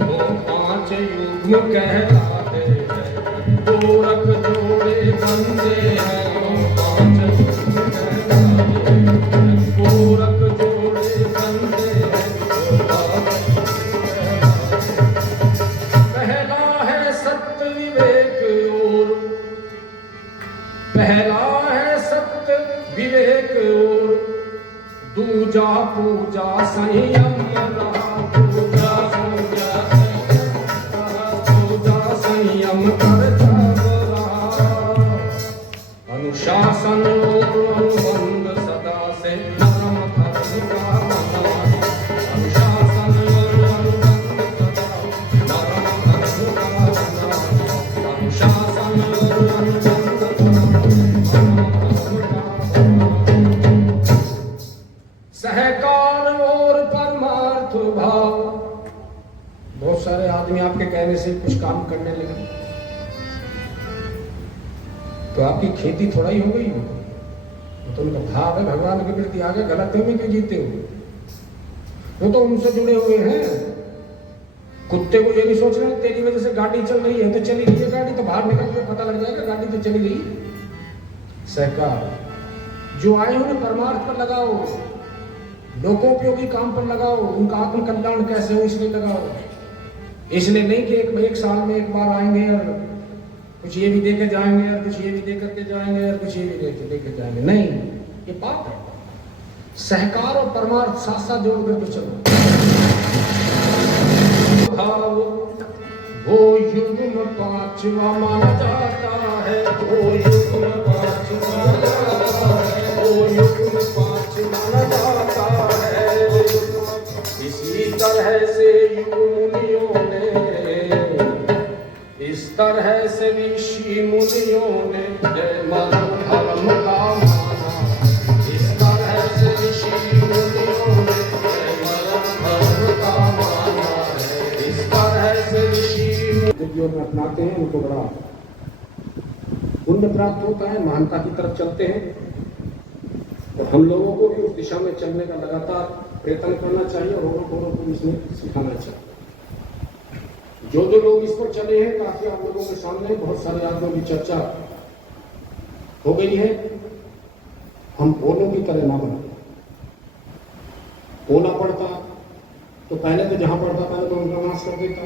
वो 5 युग्म कहलाते हैं। गोरख जोड़े बनते हैं वो 5 युग्म कहलाते हैं। गोरख जोड़े बनते हैं वो 5 युग्म कहलाते हैं। पहला है सत्य विवेक और पहला है सत्य विवेक और दूजा पूजा संयम रहा। पूजा संयम कर जब रहा। अनुशासन और अनुबंध सदा से परम धर्म का बनवास। अनुशासन और अनुबंध सदा परम धर्म का बनवास। अनुशासन और अनुबंध सहकार और परमार्थ भाव। बहुत सारे आदमी आपके कहने से कुछ काम करने लगे तो आपकी खेती थोड़ा ही हो गई हो। तो उनका भाव है भगवान के प्रति आगे गलत में क्यों जीते हो। वो तो उनसे जुड़े हुए हैं। कुत्ते को ये नहीं सोच रहे तेरी वजह से गाड़ी चल रही है तो चली गई है गाड़ी, तो बाहर निकल के पता लग जाएगा गाड़ी तो चली गई। सहकार जो आए उन्हें परमार्थ पर लगाओ, लोकोपयोगी काम पर लगाओ, उनका आत्म कल्याण कैसे हो इसलिए लगाओ। इसलिए नहीं कि एक साल में एक बार आएंगे और कुछ ये भी देके जाएंगे और कुछ ये भी दे करके जाएंगे और कुछ ये भी देके जाएंगे। नहीं, ये पाप है। सहकार और परमार्थ साथ साथ जोड़ करके चलो। भाव वो युग्म 5वां माना जाता है। वो युग्म 5वां माना जाता है। वो युग्म 5 माना जाता है। इसी तरह से मुनियों ने, इस तरह से ऋषि मुनियों ने मरण धर्म का माना। इस तरह से ऋषि मुनियों ने मरण धर्म का माना है। इस तरह से ऋषि में अपनाते हैं उनको बड़ा पुण्य प्राप्त होता है, महानता की तरफ चलते हैं। और हम लोगों को भी उस दिशा में चलने का लगातार प्रयत्न करना चाहिए और औरों को इसमें सिखाना चाहिए। जो लोग इस पर चले हैं काफी आप लोगों के सामने बहुत सारे आदमियों की चर्चा हो गई है। हम ओलों की तरह ना बने। ओला पड़ता तो पहले तो जहां पड़ता पहले तो उनका नाश कर देता,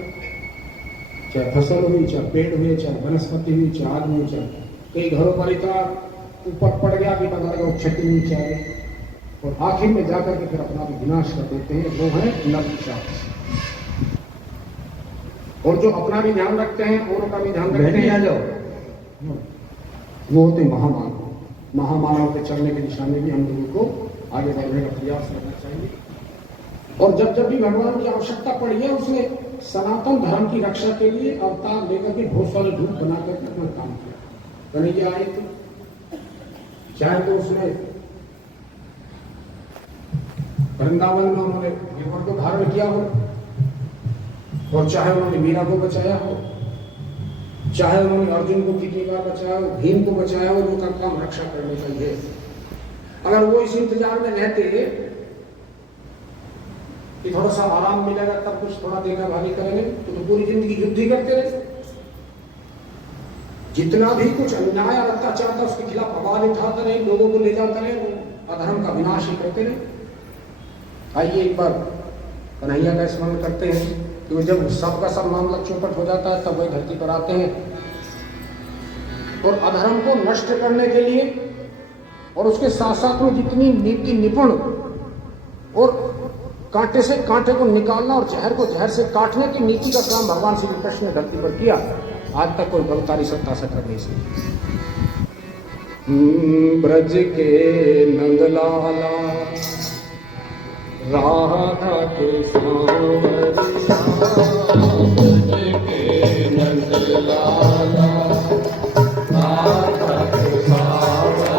चाहे फसल हुई, चाहे पेड़ हुए, चाहे वनस्पति हुई, चाहे आदमी हुई, चाहे कई घरों पर इतना ऊपर पड़ गया कि पता लगा क्षति हुई चाहे, और आखिर में जाकर के फिर अपना भी विनाश कर देते हैं। वो है नरपिशाच। और जो अपना भी ध्यान रखते हैं औरों का भी ध्यान रखते हैं वो होते महामानव। महामानव के चलने की दिशा में भी हम लोगों को आगे बढ़ने का प्रयास करना चाहिए। और जब जब भी भगवान की आवश्यकता पड़ी है उसने सनातन धर्म की रक्षा के लिए अवतार लेकर के बहुत सारे रूप बना करके अपना काम किया। कन्हैया आए थे, चाहे तो उसने वृंदावन में उन्होंने गिरवर को धारण किया हो, और चाहे उन्होंने मीरा को बचाया हो, चाहे उन्होंने अर्जुन को कितनी बार बचाया हो, भीम को बचाया हो, उनका काम रक्षा करने का ही है। अगर वो इस इंतजार में रहते कि थोड़ा सा आराम मिलेगा तब कुछ थोड़ा देखा भागी करेंगे तो पूरी जिंदगी युद्ध ही करते रहे। जितना भी कुछ अन्याय और अत्याचार था उसके खिलाफ आवाज उठाते रहे, लोगों को ले जाते रहे, अधर्म का विनाश ही करते रहे। आइए एक बार कन्हैया का स्मरण करते हैं कि जब सबका सब मामला चौपट हो जाता है तब वही धरती पर आते हैं और अधर्म को नष्ट करने के लिए और उसके साथ साथ में जितनी नीति निपुण और कांटे से कांटे को निकालना और जहर को जहर से काटने की नीति का काम भगवान श्री कृष्ण ने धरती पर किया, आज तक कोई भगवतारी सत्ता से कर नहीं सकी। ब्रज के नंदलाला राधा के सांवरिया, ब्रज के नंदलाला राधा के सांवरिया।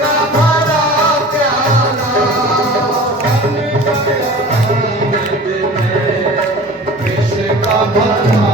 का भरा प्याला इसका भरा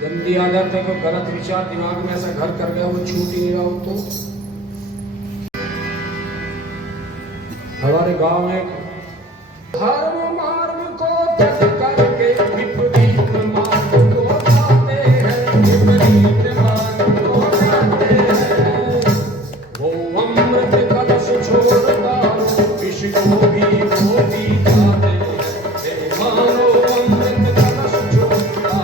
गंदी आदत है, कोई गलत विचार दिमाग में ऐसा घर कर गया, वो छूट ही नहीं रहा हो। तो हमारे गांव में धर्म मार्ग को त्याग करके विपरीत मार्ग को जाते हैं, विपरीत मार्ग को जाते हैं। वो अमृत कलश छोड़ता विष को भी वो भी जाते हैं। मानो अमृत कलश छोड़ता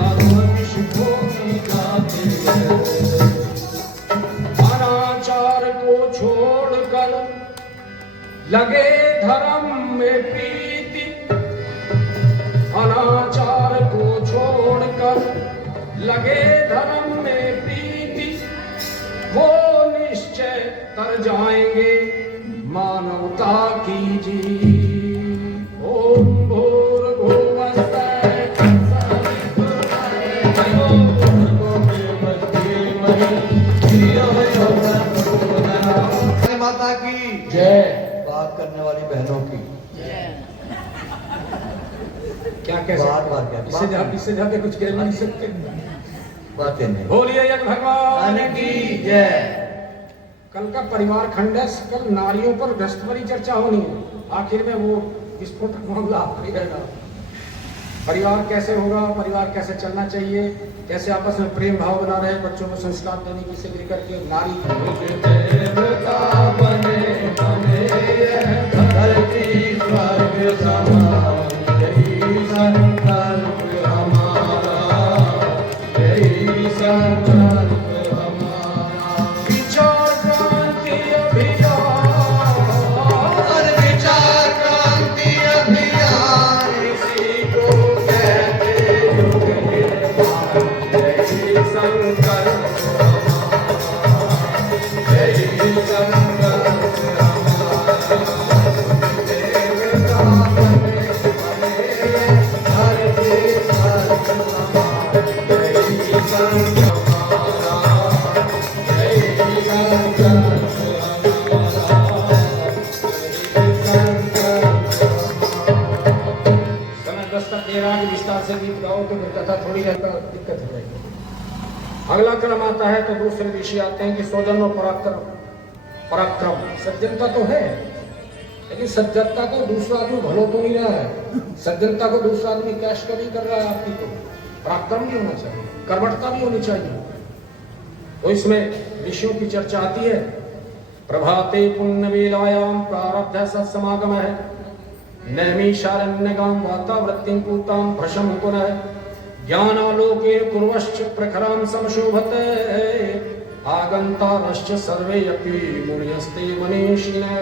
विष को भी जाते हैं। अनाचार को छोड़कर लगे धर्म में प्रीति, अनाचार को छोड़कर लगे धर्म में प्रीति, वो निश्चय कर जाएंगे मानवता की जीत। ओम भूर्भुवस्सुः माता की जय। बात करने वाली बहनों की क्या कह सकते, इससे ज्यादा कुछ कह नहीं सकते। बातें नहीं। बोलिए एक भगवान की जय। कल का परिवार खंड है, कल नारियों पर भ्रष्टभरी चर्चा होनी है। आखिर में वो विस्फोटक मामला आपको रहेगा। परिवार कैसे होगा, परिवार कैसे चलना चाहिए, कैसे आपस में प्रेम भाव बना रहे, बच्चों को संस्कार देने की से लेकर के नारी देवता बने बने धरती स्वर्ग समान, यही संकल्प हमारा, यही संकल्प हमारा। विचार क्रांति अभियान, विचार क्रांति अभियान इसी को कहते यही संकल्प हमारा, यही संकल्प हमारा। दस्तक दे रहा कि विस्तार से गीत गाओ तो फिर कथा थोड़ी रहकर दिक्कत हो जाएगी। अगला क्रम आता है तो दूसरे ऋषि आते हैं कि सौजन और पराक्रम सज्जनता तो है, लेकिन सज्जनता को दूसरा आदमी भलो तो नहीं रहा है, सज्जनता को दूसरा आदमी कैश तो नहीं कर रहा है आपकी, तो पराक्रम भी होना चाहिए, कर्मठता भी होनी चाहिए। तो इसमें ऋषियों की चर्चा आती है। प्रभाते पुण्य वेलायाम प्रारब्ध सत्समागम है, नैमिषारण्यकाम वातावृत्तिं पूतां भ्रशं पुनः ज्ञानालोके कुर्वश्च प्रखरां समशोभते आगन्तारश्च सर्वे अपि मुनयस्ते मनीषिणः।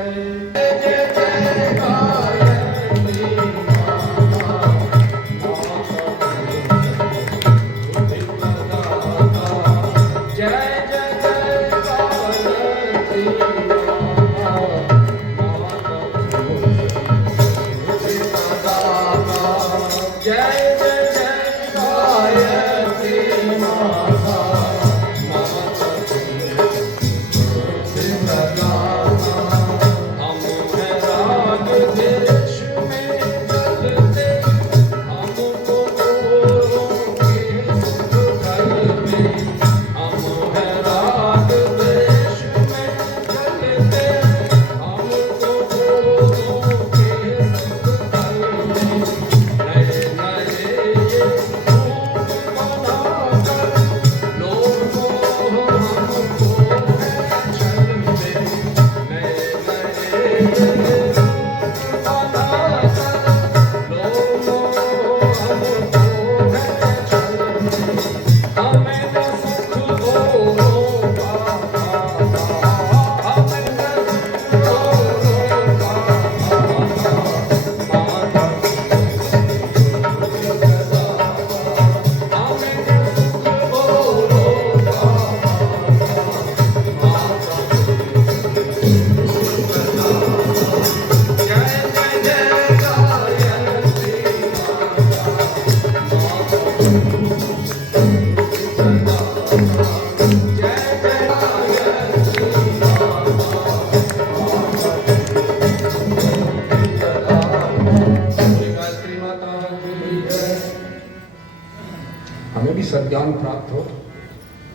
हमें भी सज्ञान प्राप्त हो,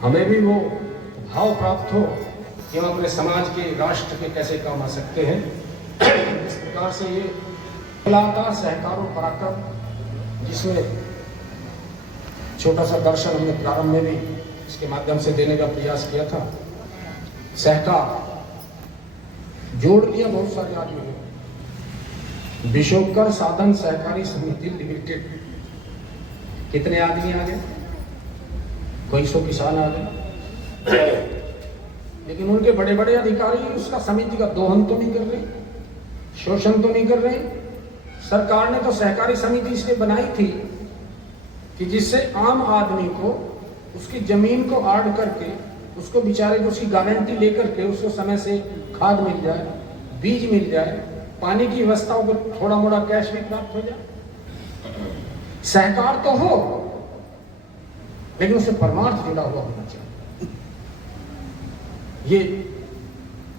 हमें भी वो भाव प्राप्त हो कि हम अपने समाज के, राष्ट्र के कैसे काम आ सकते हैं। इस प्रकार से ये कलाकार सहकार और पराक्रम, जिसमें छोटा सा दर्शन हमने प्रारंभ में भी इसके माध्यम से देने का प्रयास किया था। सहकार जोड़ दिया बहुत सारे आदमी। विशोकर साधन सहकारी समिति लिमिटेड, कितने आदमी आ गए? कई सौ किसान आ गए, लेकिन उनके बड़े बड़े अधिकारी उसका समिति का दोहन तो नहीं कर रहे, शोषण तो नहीं कर रहे। सरकार ने तो सहकारी समिति इसलिए बनाई थी कि जिससे आम आदमी को उसकी जमीन को आड़ करके, उसको बेचारे को उसकी गारंटी लेकर के उसको समय से खाद मिल जाए, बीज मिल जाए, पानी की व्यवस्थाओं को थोड़ा मोड़ा कैश भी प्राप्त हो जाए। सहकार तो हो, लेकिन उससे परमार्थ जुड़ा हुआ होना चाहिए। ये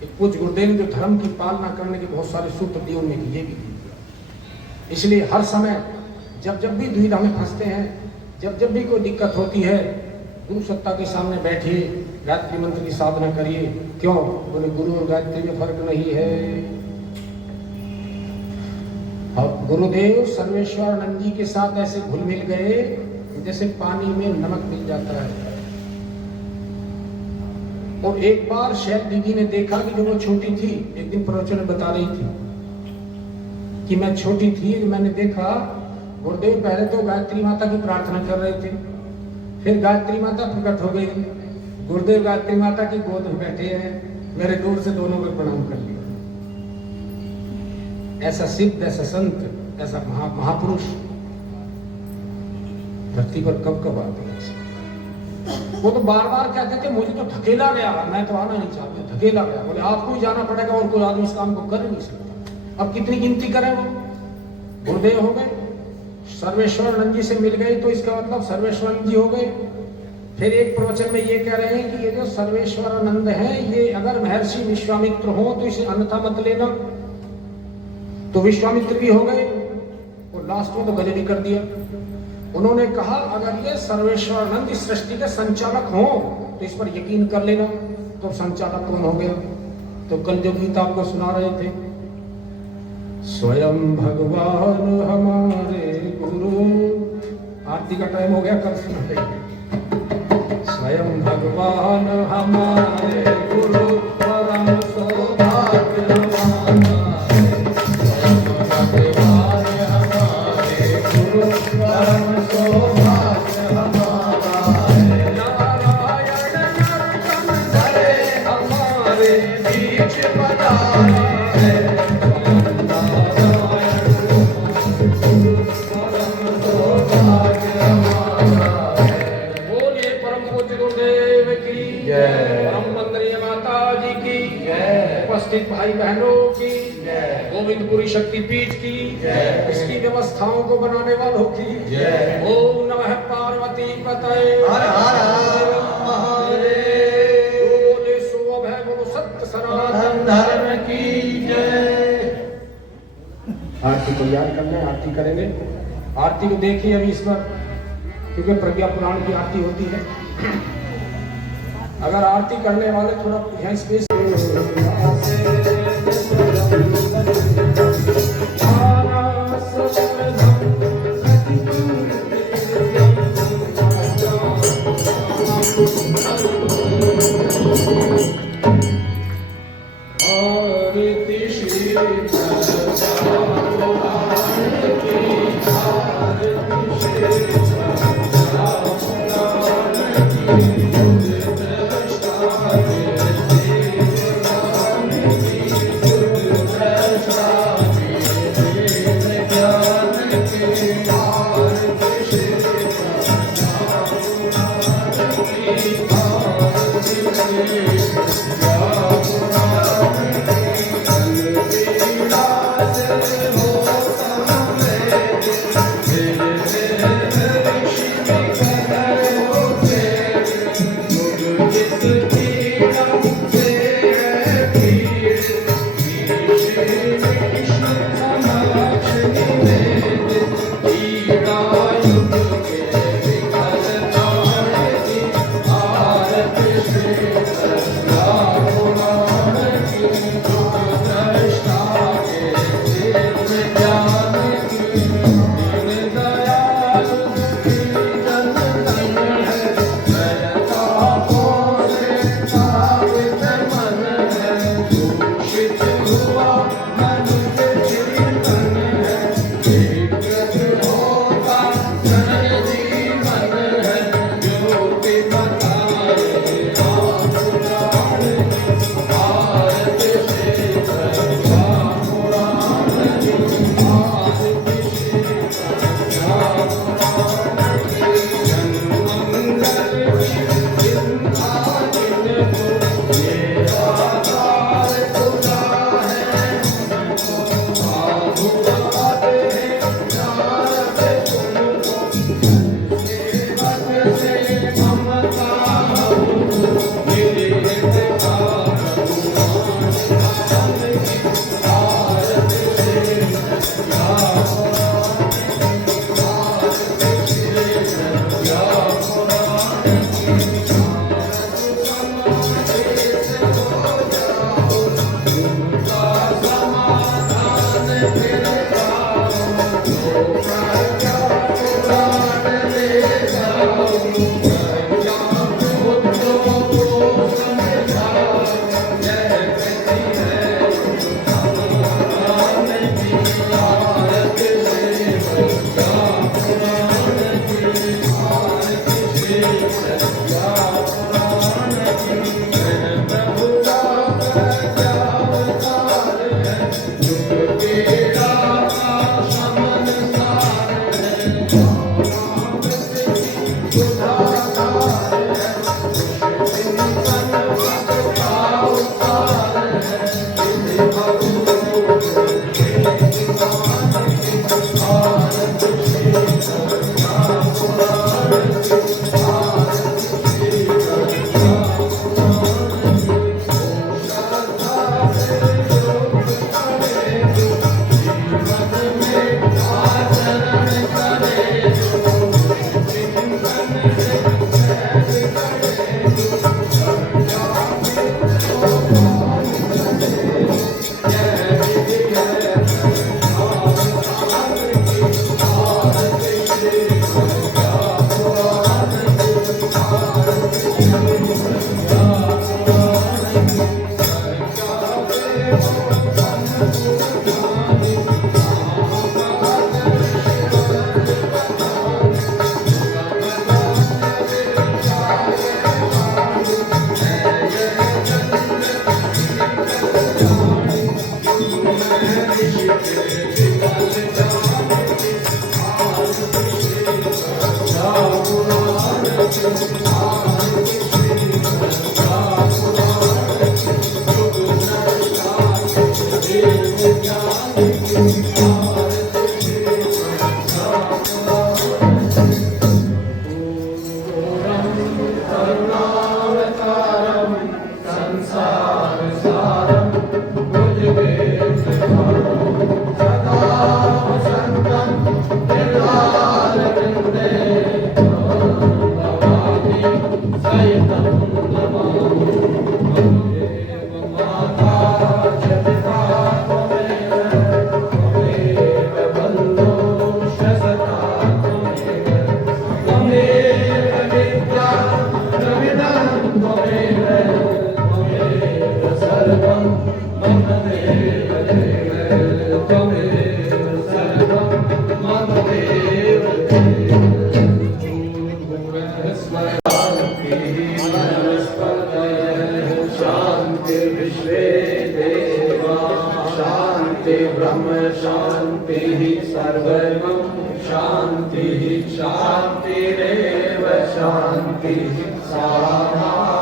एक पूज्य गुरुदेव ने जो धर्म की पालना करने के बहुत सारे सूत्र दिए, उनमें ये भी दिए। इसलिए हर समय जब जब भी दुविधा में फंसते हैं, जब जब भी कोई दिक्कत होती है, गुरु सत्ता के सामने बैठिए, गायत्री मंत्र की साधना करिए। क्यों? बोले गुरु और गायत्री में फर्क नहीं है। और गुरुदेव सर्वेश्वरानंद जी के साथ ऐसे घुल मिल गए जैसे पानी में नमक मिल जाता है। और एक बार शैल दीदी ने देखा कि जो वो छोटी थी, एक दिन प्रवचन में बता रही थी कि मैं छोटी थी, मैंने देखा गुरुदेव पहले तो गायत्री माता की प्रार्थना कर रहे थे, फिर गायत्री माता प्रकट हो गई, गुरुदेव गायत्री माता की गोद में बैठे हैं, मेरे दूर से दोनों को प्रणाम कर लिया। ऐसा सिद्ध, ऐसा संत, ऐसा महापुरुष धरती पर कब कब आते हैं। वो तो बार बार कहते थे मुझे तो धकेला गया, मैं तो आना नहीं चाहता, धकेला गया। बोले आपको ही जाना पड़ेगा और कोई आदमी इस काम को कर नहीं सकता। अब कितनी गिनती करें? वो गुरुदेव हो गए, सर्वेश्वरानंद जी से मिल गए तो इसका मतलब सर्वेश्वरानंद जी हो गए। फिर एक प्रवचन में ये कह रहे हैं कि ये जो सर्वेश्वरानंद है, ये अगर महर्षि विश्वामित्र हो तो इसे अन्यथा मत लेना। तो विश्वामित्र भी हो गए, और लास्ट में तो गजब ही कर दिया। उन्होंने कहा अगर ये सर्वेश्वरानंद इस सृष्टि के संचालक हों तो इस पर यकीन कर लेना, तो संचालक कौन हो गया? तो कल जो गीत आपको सुना रहे थे, स्वयं भगवान हमारे गुरु, आरती का टाइम हो गया, कल सुना देंगे। स्वयं भगवान हमारे गुरु परम सौभाग्य हमारा, स्वयं भगवान हमारे गुरु परम सौभाग्य हमारा, नारायण नर्तन करे हमारे बीच पधारा है, उपस्थित भाई बहनों की, गोविंदपुरी शक्तिपीठ की, इसकी व्यवस्थाओं को बनाने वालों की, ओम नमः पार्वती पतये हर हर महादेव, बोले सो अभय बोलो सत्य सनातन धर्म की जय। आरती को याद करना है, आरती करेंगे। आरती को देखिए अभी इस पर, क्योंकि प्रज्ञा पुराण की आरती होती है। अगर आरती करने वाले थोड़ा यहाँ स्पेस Hare शान्ति ब्रह्म शान्तिः सर्वं शान्तिः शान्तिरेव शान्तिः सा